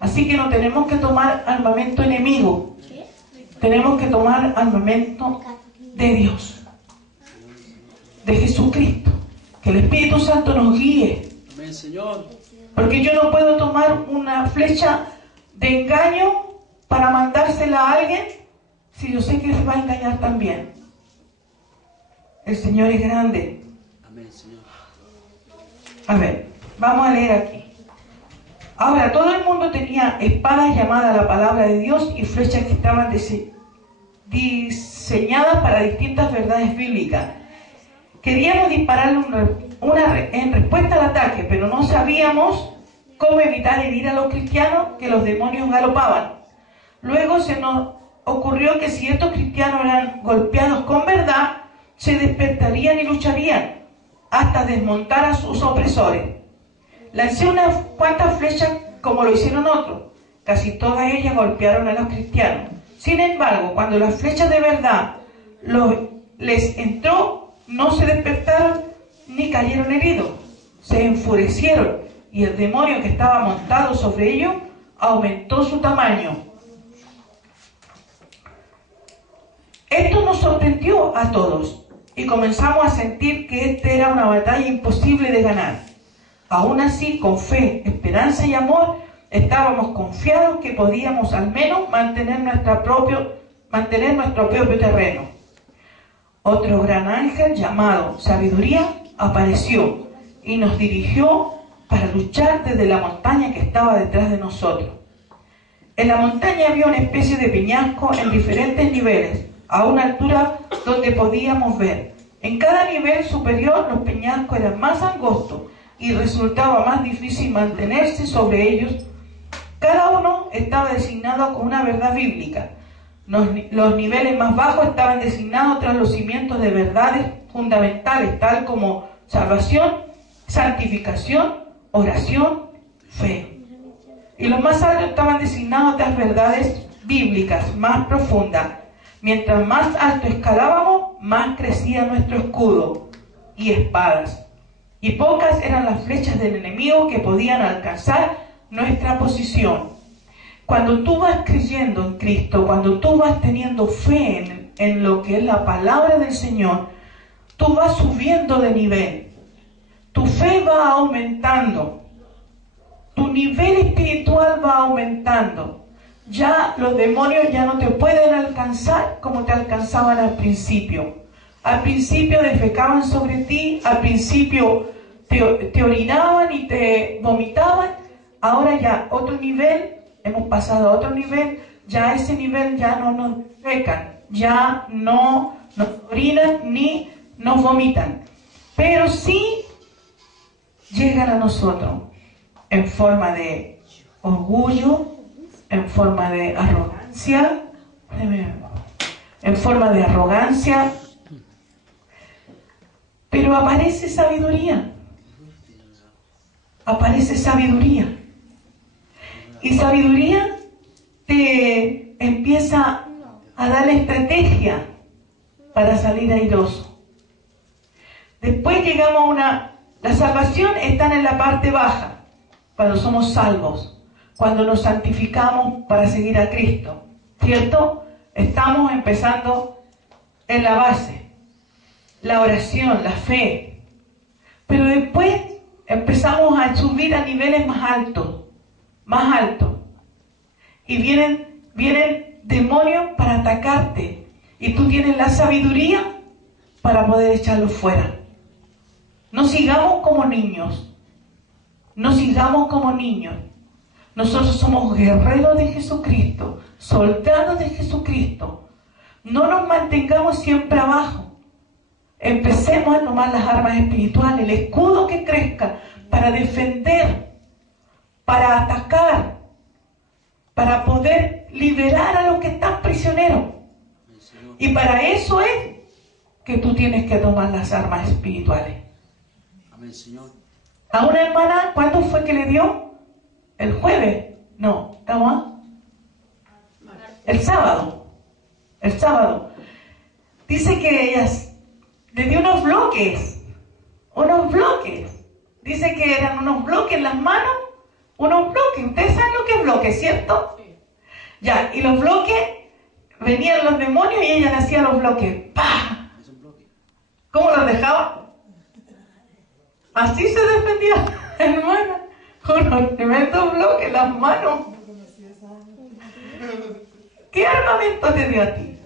Así que no tenemos que tomar armamento enemigo, tenemos que tomar armamento de Dios, de Jesucristo, que el Espíritu Santo nos guíe. Amén, Señor. Porque yo no puedo tomar una flecha de engaño para mandársela a alguien si yo sé que se va a engañar también. El Señor es grande. Amén, Señor. A ver, vamos a leer aquí. Ahora, todo el mundo tenía espadas llamadas la palabra de Dios y flechas que estaban diseñadas para distintas verdades bíblicas. Queríamos dispararle en respuesta al ataque, pero no sabíamos cómo evitar herir a los cristianos que los demonios galopaban. Luego se nos ocurrió que si estos cristianos eran golpeados con verdad, se despertarían y lucharían hasta desmontar a sus opresores. Lancé unas cuantas flechas como lo hicieron otros. Casi todas ellas golpearon a los cristianos. Sin embargo, cuando las flechas de verdad les entró, no se despertaron ni cayeron heridos. Se enfurecieron y el demonio que estaba montado sobre ellos aumentó su tamaño. Esto nos sorprendió a todos y comenzamos a sentir que esta era una batalla imposible de ganar. Aún así, con fe, esperanza y amor, estábamos confiados que podíamos al menos mantener nuestro propio terreno. Otro gran ángel llamado Sabiduría apareció y nos dirigió para luchar desde la montaña que estaba detrás de nosotros. En la montaña había una especie de peñasco en diferentes niveles, a una altura donde podíamos ver. En cada nivel superior los peñascos eran más angostos y resultaba más difícil mantenerse sobre ellos. Cada uno estaba designado con una verdad bíblica. Los niveles más bajos estaban designados tras los cimientos de verdades fundamentales, tal como salvación, santificación, oración, fe. Y los más altos estaban designados tras verdades bíblicas más profundas. Mientras más alto escalábamos, más crecía nuestro escudo y espadas. Y pocas eran las flechas del enemigo que podían alcanzar nuestra posición. Cuando tú vas creyendo en Cristo, cuando tú vas teniendo fe en lo que es la palabra del Señor, tú vas subiendo de nivel. Tu fe va aumentando. Tu nivel espiritual va aumentando. Ya los demonios ya no te pueden alcanzar como te alcanzaban al principio. Al principio defecaban sobre ti, al principio te orinaban y te vomitaban. Ahora ya otro nivel hemos pasado a otro nivel, ya a ese nivel ya no nos pecan, ya no nos orinan ni nos vomitan, pero sí llegan a nosotros en forma de orgullo, en forma de arrogancia, pero aparece sabiduría. Y sabiduría te empieza a dar la estrategia para salir airoso. Después llegamos a la salvación está en la parte baja, cuando somos salvos, cuando nos santificamos para seguir a Cristo, ¿cierto? Estamos empezando en la base, la oración, la fe, pero después empezamos a subir a niveles más altos, y vienen demonios para atacarte, y tú tienes la sabiduría para poder echarlos fuera. No sigamos como niños. Nosotros somos guerreros de Jesucristo, soldados de Jesucristo. No nos mantengamos siempre abajo. Empecemos a tomar las armas espirituales, el escudo que crezca para defender, para atacar, para poder liberar a los que están prisioneros. Y para eso es que tú tienes que tomar las armas espirituales. Amén, Señor. A una hermana, ¿cuándo fue que le dio? ¿El jueves? No, ¿estamos? El sábado. Dice que ella le dio unos bloques. Dice que eran unos bloques en las manos, unos bloques. Ustedes saben lo que es bloques, ¿cierto? Sí. Ya, y los bloques, venían los demonios y ella le hacía los bloques. ¡Pah! ¿Cómo los dejaba? Así se defendía, hermana, con los tremendos bloques en las manos. ¿Qué armamento te dio a ti?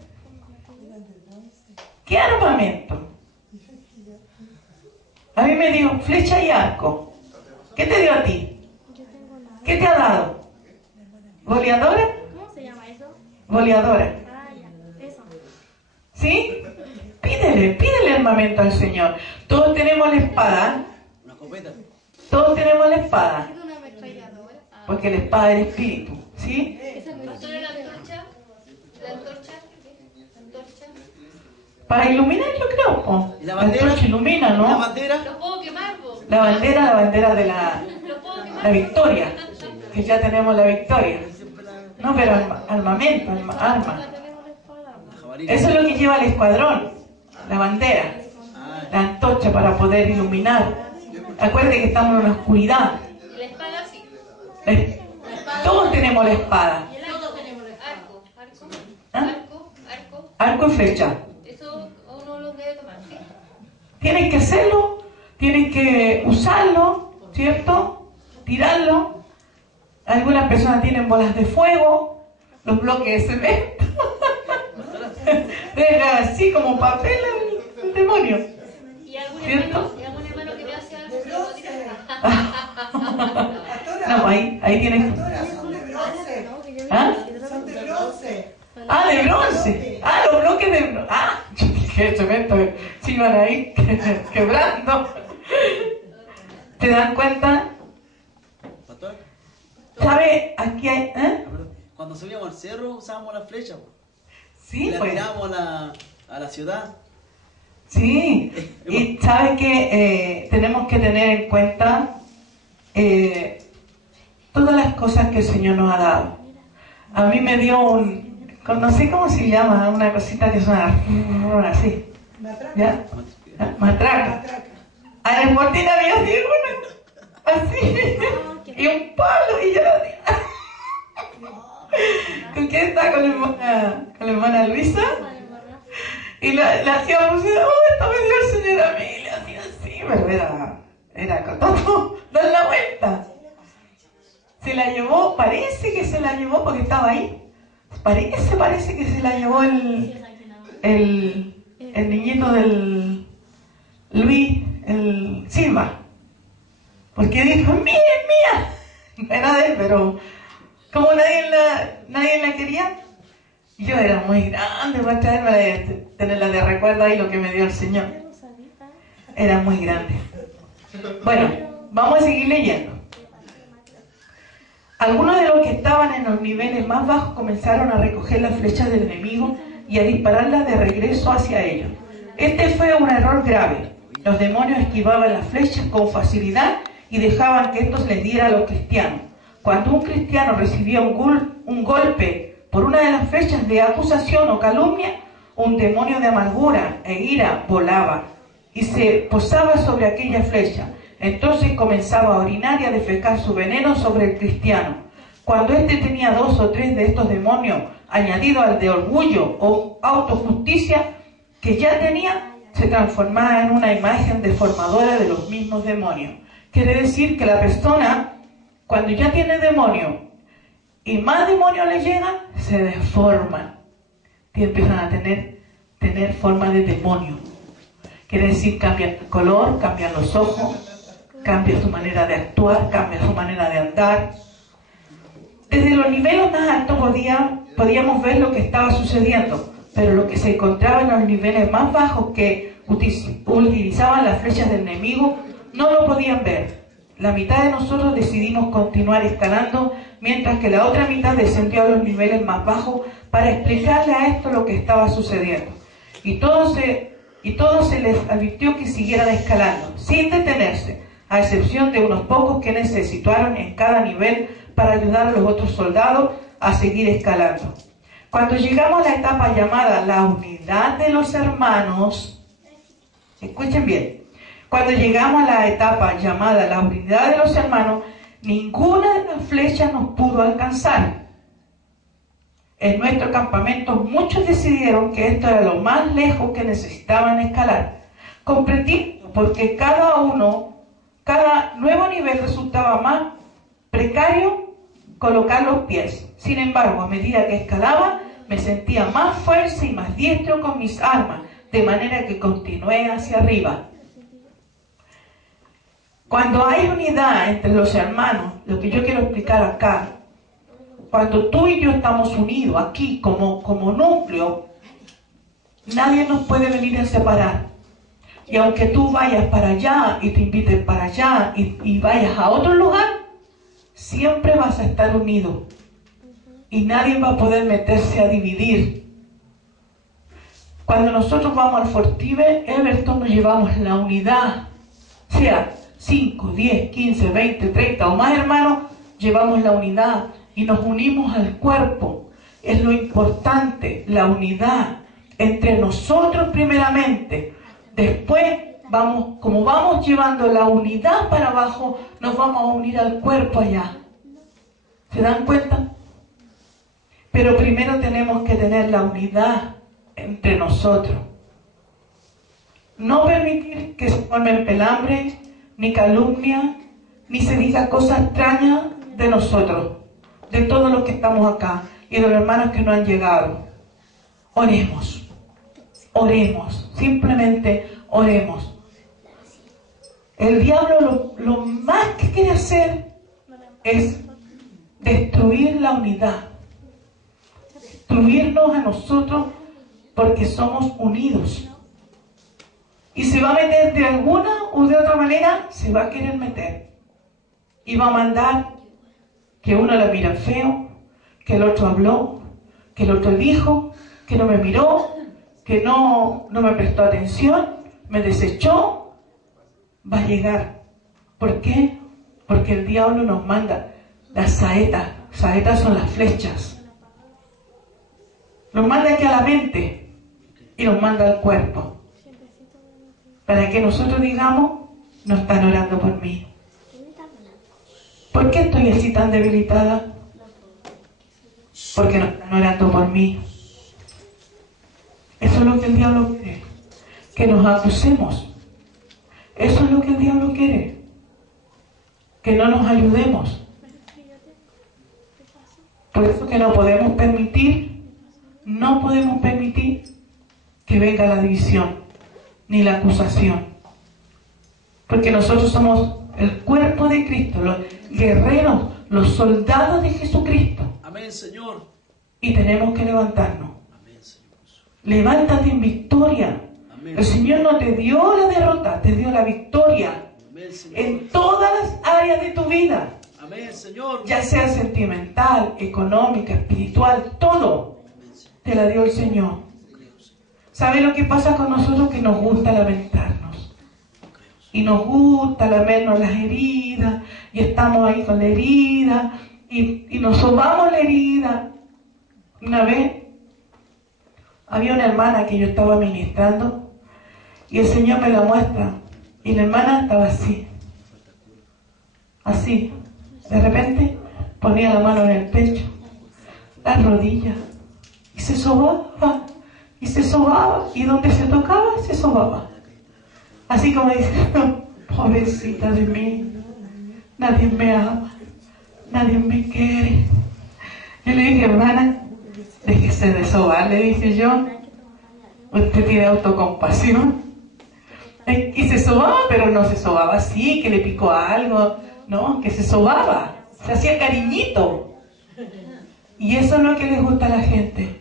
¿Qué armamento? A mí me dio flecha y arco. ¿Qué te dio a ti? ¿Qué te ha dado? ¿Goleadora? ¿Cómo se llama eso? Goleadora. Ah, ya, eso. ¿Sí? Pídele armamento al Señor. Todos tenemos la espada. Una escopeta. Todos tenemos la espada. ¿Es una ametralladora? Ah. Porque la espada es el espíritu. ¿Sí? ¿Esa es la antorcha? ¿La antorcha? Para iluminar, yo creo, po. ¿Y la bandera? La antorcha ilumina, ¿no? ¿La bandera? ¿Lo puedo quemar, vos? La bandera de la ¿Lo puedo quemar? la victoria. Que ya tenemos la victoria. No, pero armamento, arma. Ya tenemos la espada. La jabalina. Eso es lo que lleva el escuadrón. La bandera. Ah, La antorcha para poder iluminar. Acuérdate que estamos en una oscuridad. ¿Y la espada sí? Todos tenemos la espada. ¿Y el arco? Todos tenemos la espada. ¿Arco? ¿Ah? ¿Arco? Arco y flecha. Eso uno lo debe tomar, ¿sí? Tienes que hacerlo, tienes que usarlo, ¿cierto? Tirarlo. Algunas personas tienen bolas de fuego, los bloques de cemento. Deja así como papel el demonio. ¿Y algún ¿Cierto? hermano que me hace algo que lo tira? No, ahí tienes. Son de bronce. ¿Ah? Son de bronce. Ah, de bronce. Ah, los bloques de bronce. Ah, yo dije, cemento, si iban ahí quebrando. ¿Te dan cuenta? pastor. ¿Sabe? Aquí hay. Cuando subíamos al cerro usábamos la flecha. Po. Sí, Y la pues. tirábamos a la ciudad. Sí. Y sabe que tenemos que tener en cuenta todas las cosas que el Señor nos ha dado. A mí me dio no sé cómo se llama, una cosita que suena así. Matraca. ¿Ya? Matraca. A la Sportina había así una, así, y un palo, y yo la tiraba. ¿Con quién está? Con la hermana Luisa. Y la hacíamos, esto me dio el Señor a mí, y le hacía así, pero era con todo, dar la vuelta. Se la llevó, parece que se la llevó porque estaba ahí. Parece que se la llevó el niñito del Luis, el Silva. Porque dijo, mía. No era de él, pero Como nadie la quería, yo era muy grande para tenerla de recuerdo ahí lo que me dio el Señor. Era muy grande. Bueno, vamos a seguir leyendo. Algunos de los que estaban en los niveles más bajos comenzaron a recoger las flechas del enemigo y a dispararlas de regreso hacia ellos. Este fue un error grave. Los demonios esquivaban las flechas con facilidad y dejaban que estos les diera a los cristianos. Cuando un cristiano recibía un golpe por una de las flechas de acusación o calumnia, un demonio de amargura e ira volaba y se posaba sobre aquella flecha. Entonces comenzaba a orinar y a defecar su veneno sobre el cristiano. Cuando éste tenía 2 o 3 de estos demonios, añadido al de orgullo o autojusticia que ya tenía, se transformaba en una imagen deformadora de los mismos demonios. Quiere decir que la persona, cuando ya tiene demonio y más demonios le llegan, se deforman y empiezan a tener forma de demonio. Quiere decir, cambian el color, cambian los ojos, cambia su manera de actuar, cambia su manera de andar. Desde los niveles más altos podíamos ver lo que estaba sucediendo, pero lo que se encontraba en los niveles más bajos que utilizaban las flechas del enemigo no lo podían ver. La mitad de nosotros decidimos continuar escalando, mientras que la otra mitad descendió a los niveles más bajos para explicarle a esto lo que estaba sucediendo. Y todos se les advirtió que siguieran escalando, sin detenerse, a excepción de unos pocos que se situaron en cada nivel para ayudar a los otros soldados a seguir escalando. Cuando llegamos a la etapa llamada la unidad de los hermanos, escuchen bien, cuando llegamos a la etapa llamada la unidad de los hermanos, ninguna de las flechas nos pudo alcanzar. En nuestro campamento muchos decidieron que esto era lo más lejos que necesitaban escalar. Comprendí porque cada nuevo nivel resultaba más precario colocar los pies. Sin embargo, a medida que escalaba, me sentía más fuerza y más diestro con mis armas, de manera que continué hacia arriba. Cuando hay unidad entre los hermanos, lo que yo quiero explicar acá, cuando tú y yo estamos unidos aquí como núcleo, nadie nos puede venir a separar. Y aunque tú vayas para allá y te inviten para allá y vayas a otro lugar, siempre vas a estar unido. Y nadie va a poder meterse a dividir. Cuando nosotros vamos al Fortive Everton, nos llevamos la unidad. Sea 5, 10, 15, 20, 30 o más hermanos, llevamos la unidad y nos unimos al cuerpo. Es lo importante, la unidad entre nosotros primeramente. Después, como vamos llevando la unidad para abajo, nos vamos a unir al cuerpo allá. ¿Se dan cuenta? Pero primero tenemos que tener la unidad entre nosotros. No permitir que se formen pelambre, ni calumnia, ni se diga cosas extrañas de nosotros, de todos los que estamos acá y de los hermanos que no han llegado. Oremos, simplemente oremos. El diablo lo más que quiere hacer es destruir la unidad, destruirnos a nosotros porque somos unidos. Y se va a meter de alguna u de otra manera, se va a querer meter. Y va a mandar que uno la mira feo, que el otro habló, que el otro dijo, que no me miró, que no me prestó atención, me desechó. Va a llegar. ¿Por qué? Porque el diablo nos manda las saetas. Saetas son las flechas. Nos manda aquí a la mente y nos manda al cuerpo. Para que nosotros digamos, no están orando por mí. ¿Por qué estoy así tan debilitada? Porque no están orando por mí. Eso es lo que el diablo quiere. Que nos acusemos. Eso es lo que el diablo quiere. Que no nos ayudemos. Por eso que no podemos permitir que venga la división, ni la acusación. Porque nosotros somos el cuerpo de Cristo, los guerreros, los soldados de Jesucristo. Amén, Señor. Y tenemos que levantarnos. Amén, Señor. Levántate en victoria. Amén. El Señor no te dio la derrota, te dio la victoria Amén, Señor. en todas las áreas de tu vida, Amén, Señor. ya sea sentimental, económica, espiritual, todo te la dio el Señor. ¿Sabe lo que pasa con nosotros? Que nos gusta lamentarnos y nos gusta lamernos las heridas y estamos ahí con la herida y nos sobamos la herida. Una vez había una hermana que yo estaba ministrando y el Señor me la muestra y la hermana estaba así, así. De repente ponía la mano en el pecho, las rodillas y se sobaba y se sobaba y donde se tocaba se sobaba. Así como dice, pobrecita de mí, nadie me ama, nadie me quiere. Yo le dije, hermana, déjese de sobar, le dije yo. Usted tiene autocompasión. Y se sobaba, pero no se sobaba así, que le picó algo. No, que se sobaba. Se hacía cariñito. Y eso es lo que les gusta a la gente.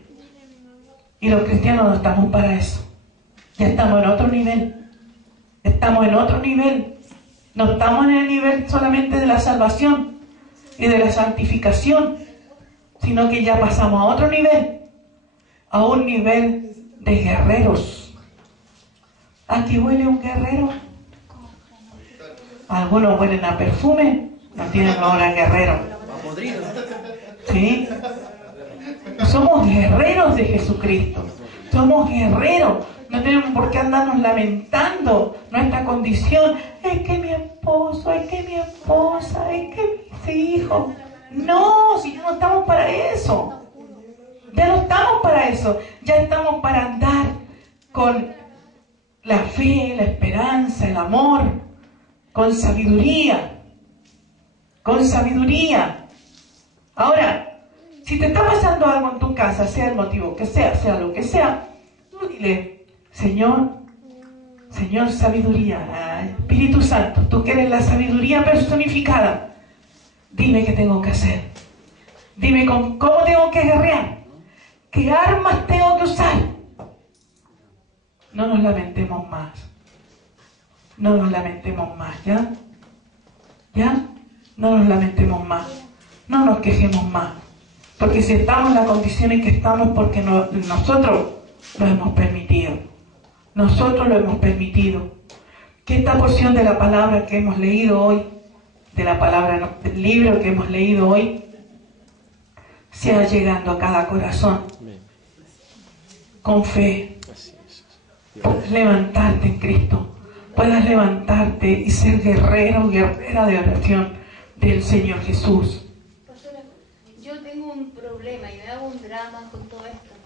Y los cristianos no estamos para eso. Ya estamos en otro nivel. Estamos en otro nivel. No estamos en el nivel solamente de la salvación y de la santificación, sino que ya pasamos a otro nivel, a un nivel de guerreros. ¿A qué huele un guerrero? Algunos huelen a perfume, no tienen olor a guerrero. Va podrido. ¿Sí? Somos guerreros de Jesucristo. Somos guerreros. No tenemos por qué andarnos lamentando nuestra condición. Es que mi esposo, es que mi esposa, es que mis hijos. No, si ya no estamos para eso. Ya no estamos para eso. Ya estamos para andar con la fe, la esperanza, el amor, con sabiduría. Con sabiduría. Ahora, si te está pasando algo en tu casa, sea el motivo que sea lo que sea, tú dile, Señor, sabiduría, Espíritu Santo, tú que eres la sabiduría personificada, dime qué tengo que hacer. Dime cómo tengo que guerrear, qué armas tengo que usar. No nos lamentemos más. No nos lamentemos más, ¿ya? ¿Ya? No nos lamentemos más. No nos quejemos más. Porque si estamos en la condición en que estamos, porque nosotros lo hemos permitido. Nosotros lo hemos permitido. Que esta porción de la palabra que hemos leído hoy, de la palabra, del libro que hemos leído hoy, sea llegando a cada corazón. Con fe. Puedas levantarte en Cristo. Puedas levantarte y ser guerrero, guerrera de oración del Señor Jesús. Pastora, yo tengo un problema y me hago un drama con todo esto.